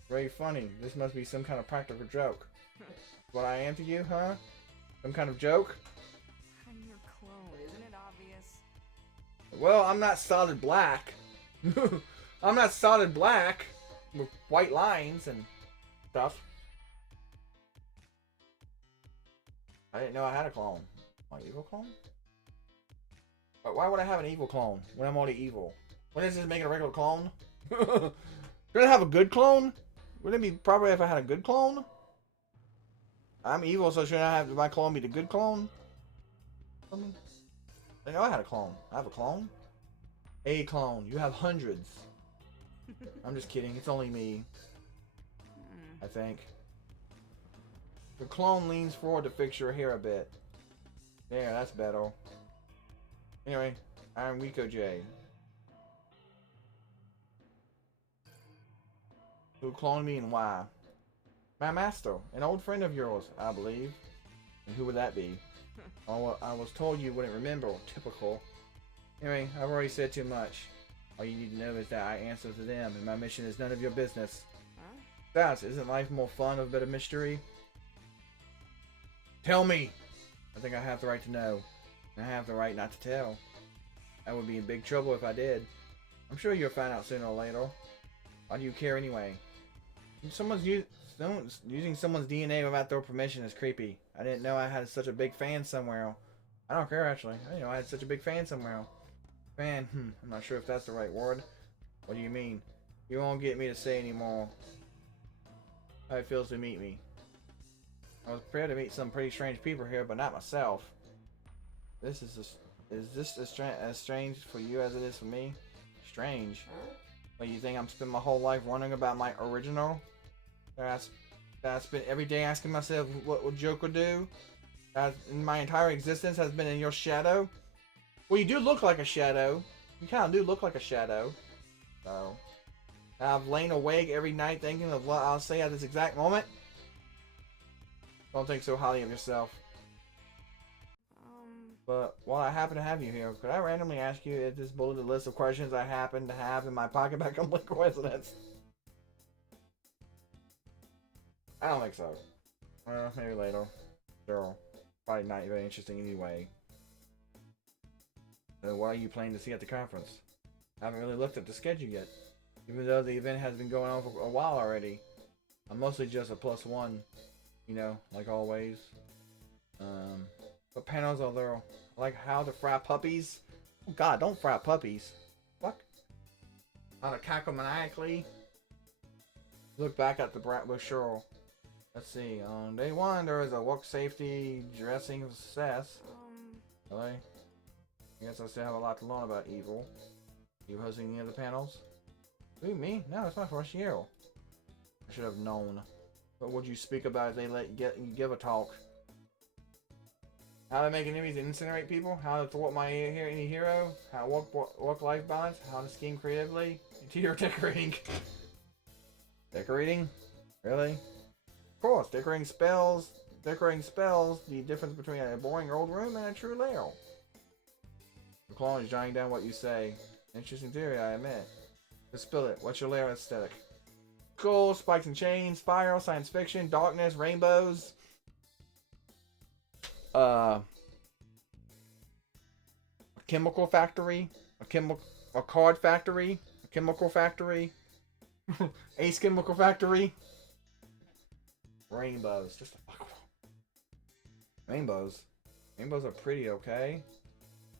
Very funny. This must be some kind of practical joke. What I am to you, huh? Some kind of joke? I'm your clone, isn't it obvious? Well, I'm not solid black. I'm not solid black with white lines and stuff. I didn't know I had a clone. My evil clone? But why would I have an evil clone when I'm already evil? When is this making a regular clone? Should I have a good clone? Wouldn't it be proper if I had a good clone? I'm evil, so should I have my clone be the good clone? I know I had a clone. I have a clone? A clone. You have hundreds. I'm just kidding. It's only me. I think. The clone leans forward to fix your hair a bit. There, that's better. Anyway, I'm Rico J. Who cloned me and why? My master, an old friend of yours, I believe. And who would that be? Oh, I was told you wouldn't remember. Typical. Anyway, I've already said too much. All you need to know is that I answer to them, and my mission is none of your business. Besides, isn't life more fun with a bit of mystery? Tell me! I think I have the right to know. And I have the right not to tell. I would be in big trouble if I did. I'm sure you'll find out sooner or later. Why do you care anyway? Using someone's DNA without their permission is creepy. I didn't know I had such a big fan somewhere. I don't care actually. I didn't know I had such a big fan somewhere. Fan? I'm not sure if that's the right word. What do you mean? You won't get me to say anymore. How it feels to meet me. I was prepared to meet some pretty strange people here, but not myself. Is this as strange for you as it is for me? Strange. What, you think I'm spending my whole life wondering about my original? That I spent every day asking myself what Joker would do? That my entire existence has been in your shadow? Well, you do look like a shadow. You kind of do look like a shadow. So, I've lain awake every night thinking of what I'll say at this exact moment. Don't think so highly of yourself. But while I happen to have you here, could I randomly ask you if this bulleted list of questions I happen to have in my pocket by complete coincidence? I don't think so. Well, maybe later. Sure. Probably not very interesting anyway. So what are you planning to see at the conference? I haven't really looked at the schedule yet. Even though the event has been going on for a while already. I'm mostly just a +1. You know, like always. What panels are there? Like how to fry puppies? Oh god, don't fry puppies. What? How to cackle maniacally? Look back at the brochure. Let's see. On day 1, there is a work safety dressing of success. Really? I guess I still have a lot to learn about evil. You hosting any other panels? Who, me? No, it's my first year. I should have known. What would you speak about if they let you give a talk? How to make enemies and incinerate people? How to thwart my any hero? How to work-life balance? How to scheme creatively? Interior decorating. Decorating? Really? Of course, decorating spells. The difference between a boring old room and a true lair. The clone is jotting down what you say. Interesting theory, I admit. Just spill it. What's your lair aesthetic? Cool, spikes and chains, fire, science fiction, darkness, rainbows. A chemical factory, a card factory, a chemical factory, Ace Chemical Factory. Rainbows, just a fuck. Rainbows are pretty, okay?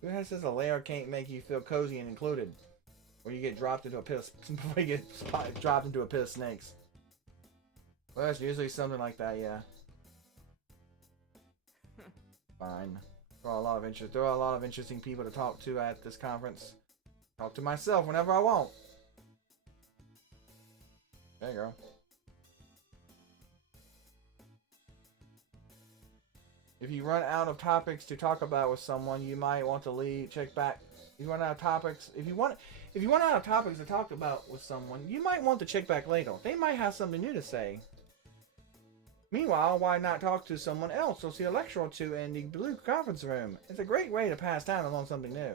Who has says a layer can't make you feel cozy and included? Or you get dropped into a pit of before you get dropped into a pit of snakes. Well, that's usually something like that, yeah. Fine. There are a lot of interesting people to talk to at this conference. Talk to myself whenever I want. There you go. If you run out of topics to talk about with someone, you might want to leave. Check back. If you run out of topics, if you want out of topics to talk about with someone, you might want to check back later. They might have something new to say. Meanwhile, why not talk to someone else or see a lecture or two in the blue conference room? It's a great way to pass time and learn something new.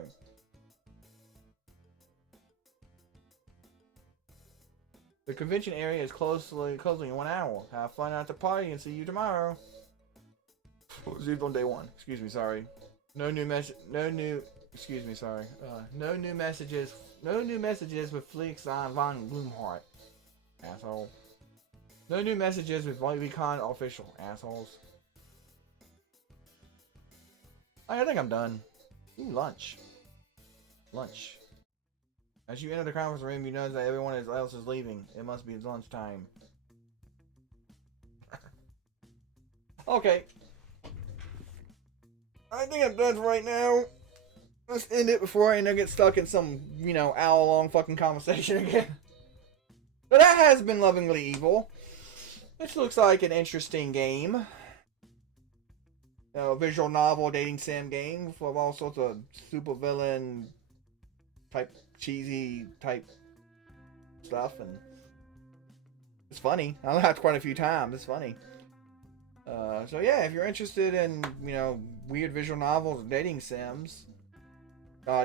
The convention area is closing in 1 hour. Have fun at the party and see you tomorrow. Zoomed on day 1. Excuse me, sorry. No new messages with Fleeks on von Bloomhart. Asshole. No new messages with VCon official. Assholes. I think I'm done. Ooh, lunch. Lunch. As you enter the conference room, you notice that everyone else is leaving. It must be lunchtime. Okay. I think I'm done for right now. Let's end it before I get stuck in some, hour-long fucking conversation again. But that has been Lovingly Evil. This looks like an interesting game. Visual novel dating sim game with all sorts of supervillain type cheesy type stuff, and it's funny. I laughed quite a few times. It's funny. So yeah, if you're interested in weird visual novels and dating sims,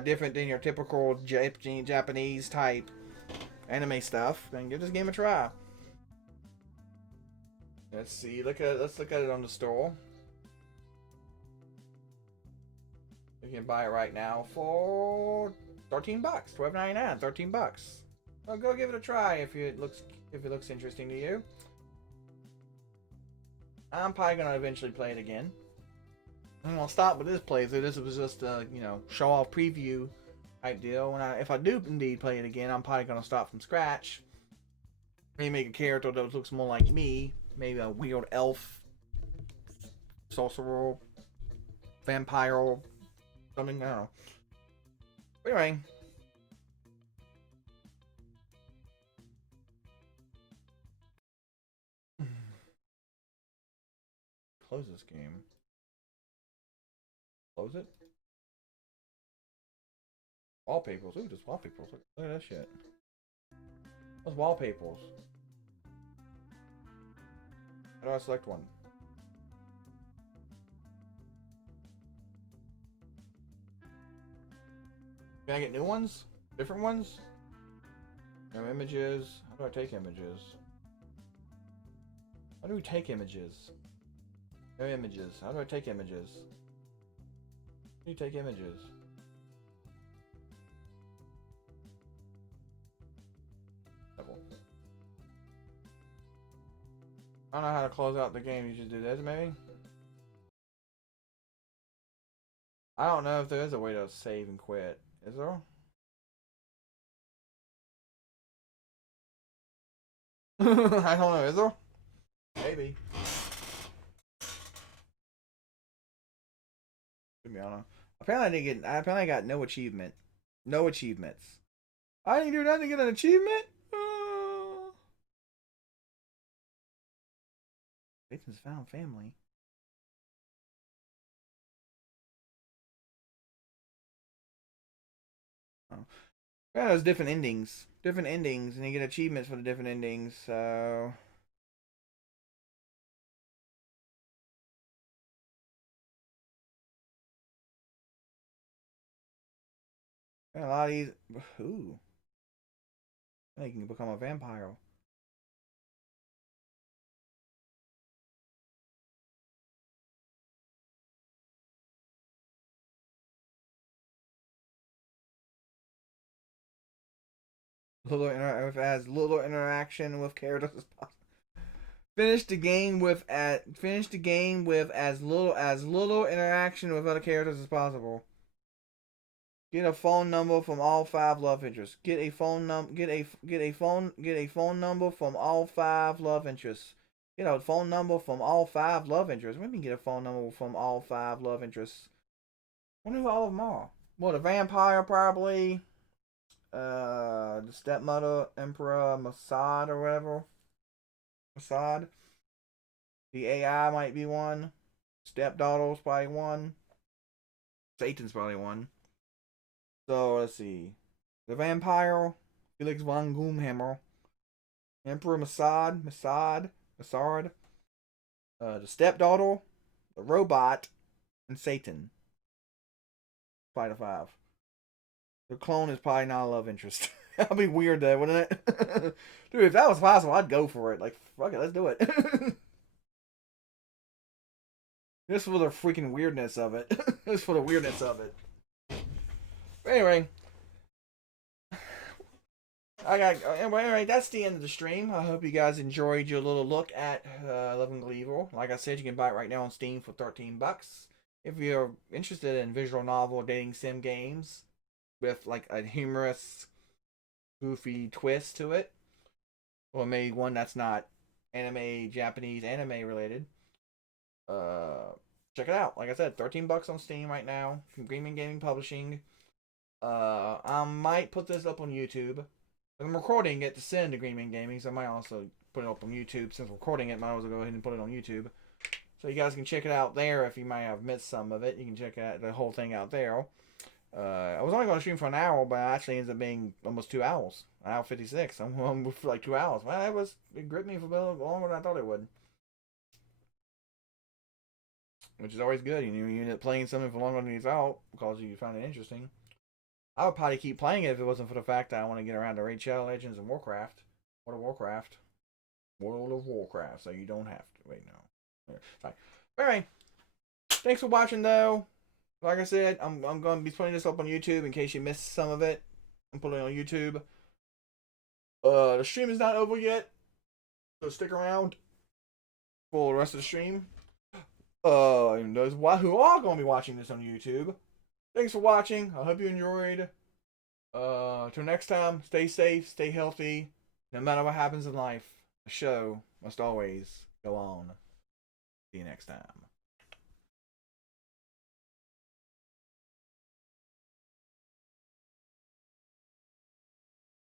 different than your typical Japanese type anime stuff, then give this game a try. Let's see. Let's look at it on the store. You can buy it right now for $13, $12.99, $13. Well, go give it a try if it looks interesting to you. I'm probably gonna eventually play it again. I'm gonna stop with this playthrough. This was just a show off preview type deal. If I do indeed play it again, I'm probably gonna start from scratch. Maybe make a character that looks more like me. Maybe a weird elf, sorcerer, vampire. Something, I don't know. But anyway. Close this game. Close it. Wallpapers. Ooh, just wallpapers. Look at that shit. Those wallpapers. How do I select one? Can I get new ones? Different ones? No images. How do I take images? How do we take images? No images. How do I take images? How do you take images? I don't know how to close out the game. You should do this, maybe? I don't know if there is a way to save and quit. Is there? I don't know. Is there? Maybe. To be honest. Apparently I got no achievement. No achievements. I didn't do nothing to get an achievement? Victims found family. Oh. Yeah, there's different endings. Different endings, and you get achievements for the different endings, so... Yeah, a lot of these... Ooh. I think you can become a vampire. As little interaction with characters as possible. Finish the game with as little interaction with other characters as possible. Get a phone number from all 5 love interests. Get a phone number from all 5 love interests. Get a phone number from all 5 love interests. What do you mean get a phone number from all 5 love interests? I wonder who all of them are. Well, the vampire probably. The stepmother, Emperor Masad or whatever. Masad. The AI might be one. Stepdaughter's probably one. Satan's probably one. So let's see. The vampire, Felix von Gloomhammer. Emperor Masad. The stepdaughter, the robot, and Satan. Probably the 5. The clone is probably not a love interest. That'd be weird though, wouldn't it? Dude, if that was possible, I'd go for it. Like, fuck it, let's do it. Just for the freaking weirdness of it. Just for the weirdness of it. But anyway. Anyway, that's the end of the stream. I hope you guys enjoyed your little look at Lovingly Evil. Like I said, you can buy it right now on Steam for $13. If you're interested in visual novel dating sim games with like a humorous, goofy twist to it, or maybe one that's not Japanese anime related, check it out. Like I said, $13 on Steam right now from Greenman Gaming Publishing. I might put this up on YouTube. I'm recording it to send to Greenman Gaming, so I might also put it up on YouTube. Since I'm recording it, might as well go ahead and put it on YouTube. So you guys can check it out there if you might have missed some of it. You can check out the whole thing out there. I was only going to stream for an hour, but it actually ends up being almost 2 hours. An hour 56. I'm for like 2 hours. Well, it gripped me for a little longer than I thought it would. Which is always good. You end up playing something for longer than you thought because you find it interesting. I would probably keep playing it if it wasn't for the fact that I want to get around to Raid Shadow Legends and Warcraft. World of Warcraft. So you don't have to. Wait, no. Sorry. Anyway, thanks for watching though. Like I said, I'm going to be putting this up on YouTube in case you missed some of it. I'm putting it on YouTube. The stream is not over yet, so stick around for the rest of the stream. And those who are going to be watching this on YouTube, thanks for watching. I hope you enjoyed. Till next time, stay safe, stay healthy. No matter what happens in life, the show must always go on. See you next time.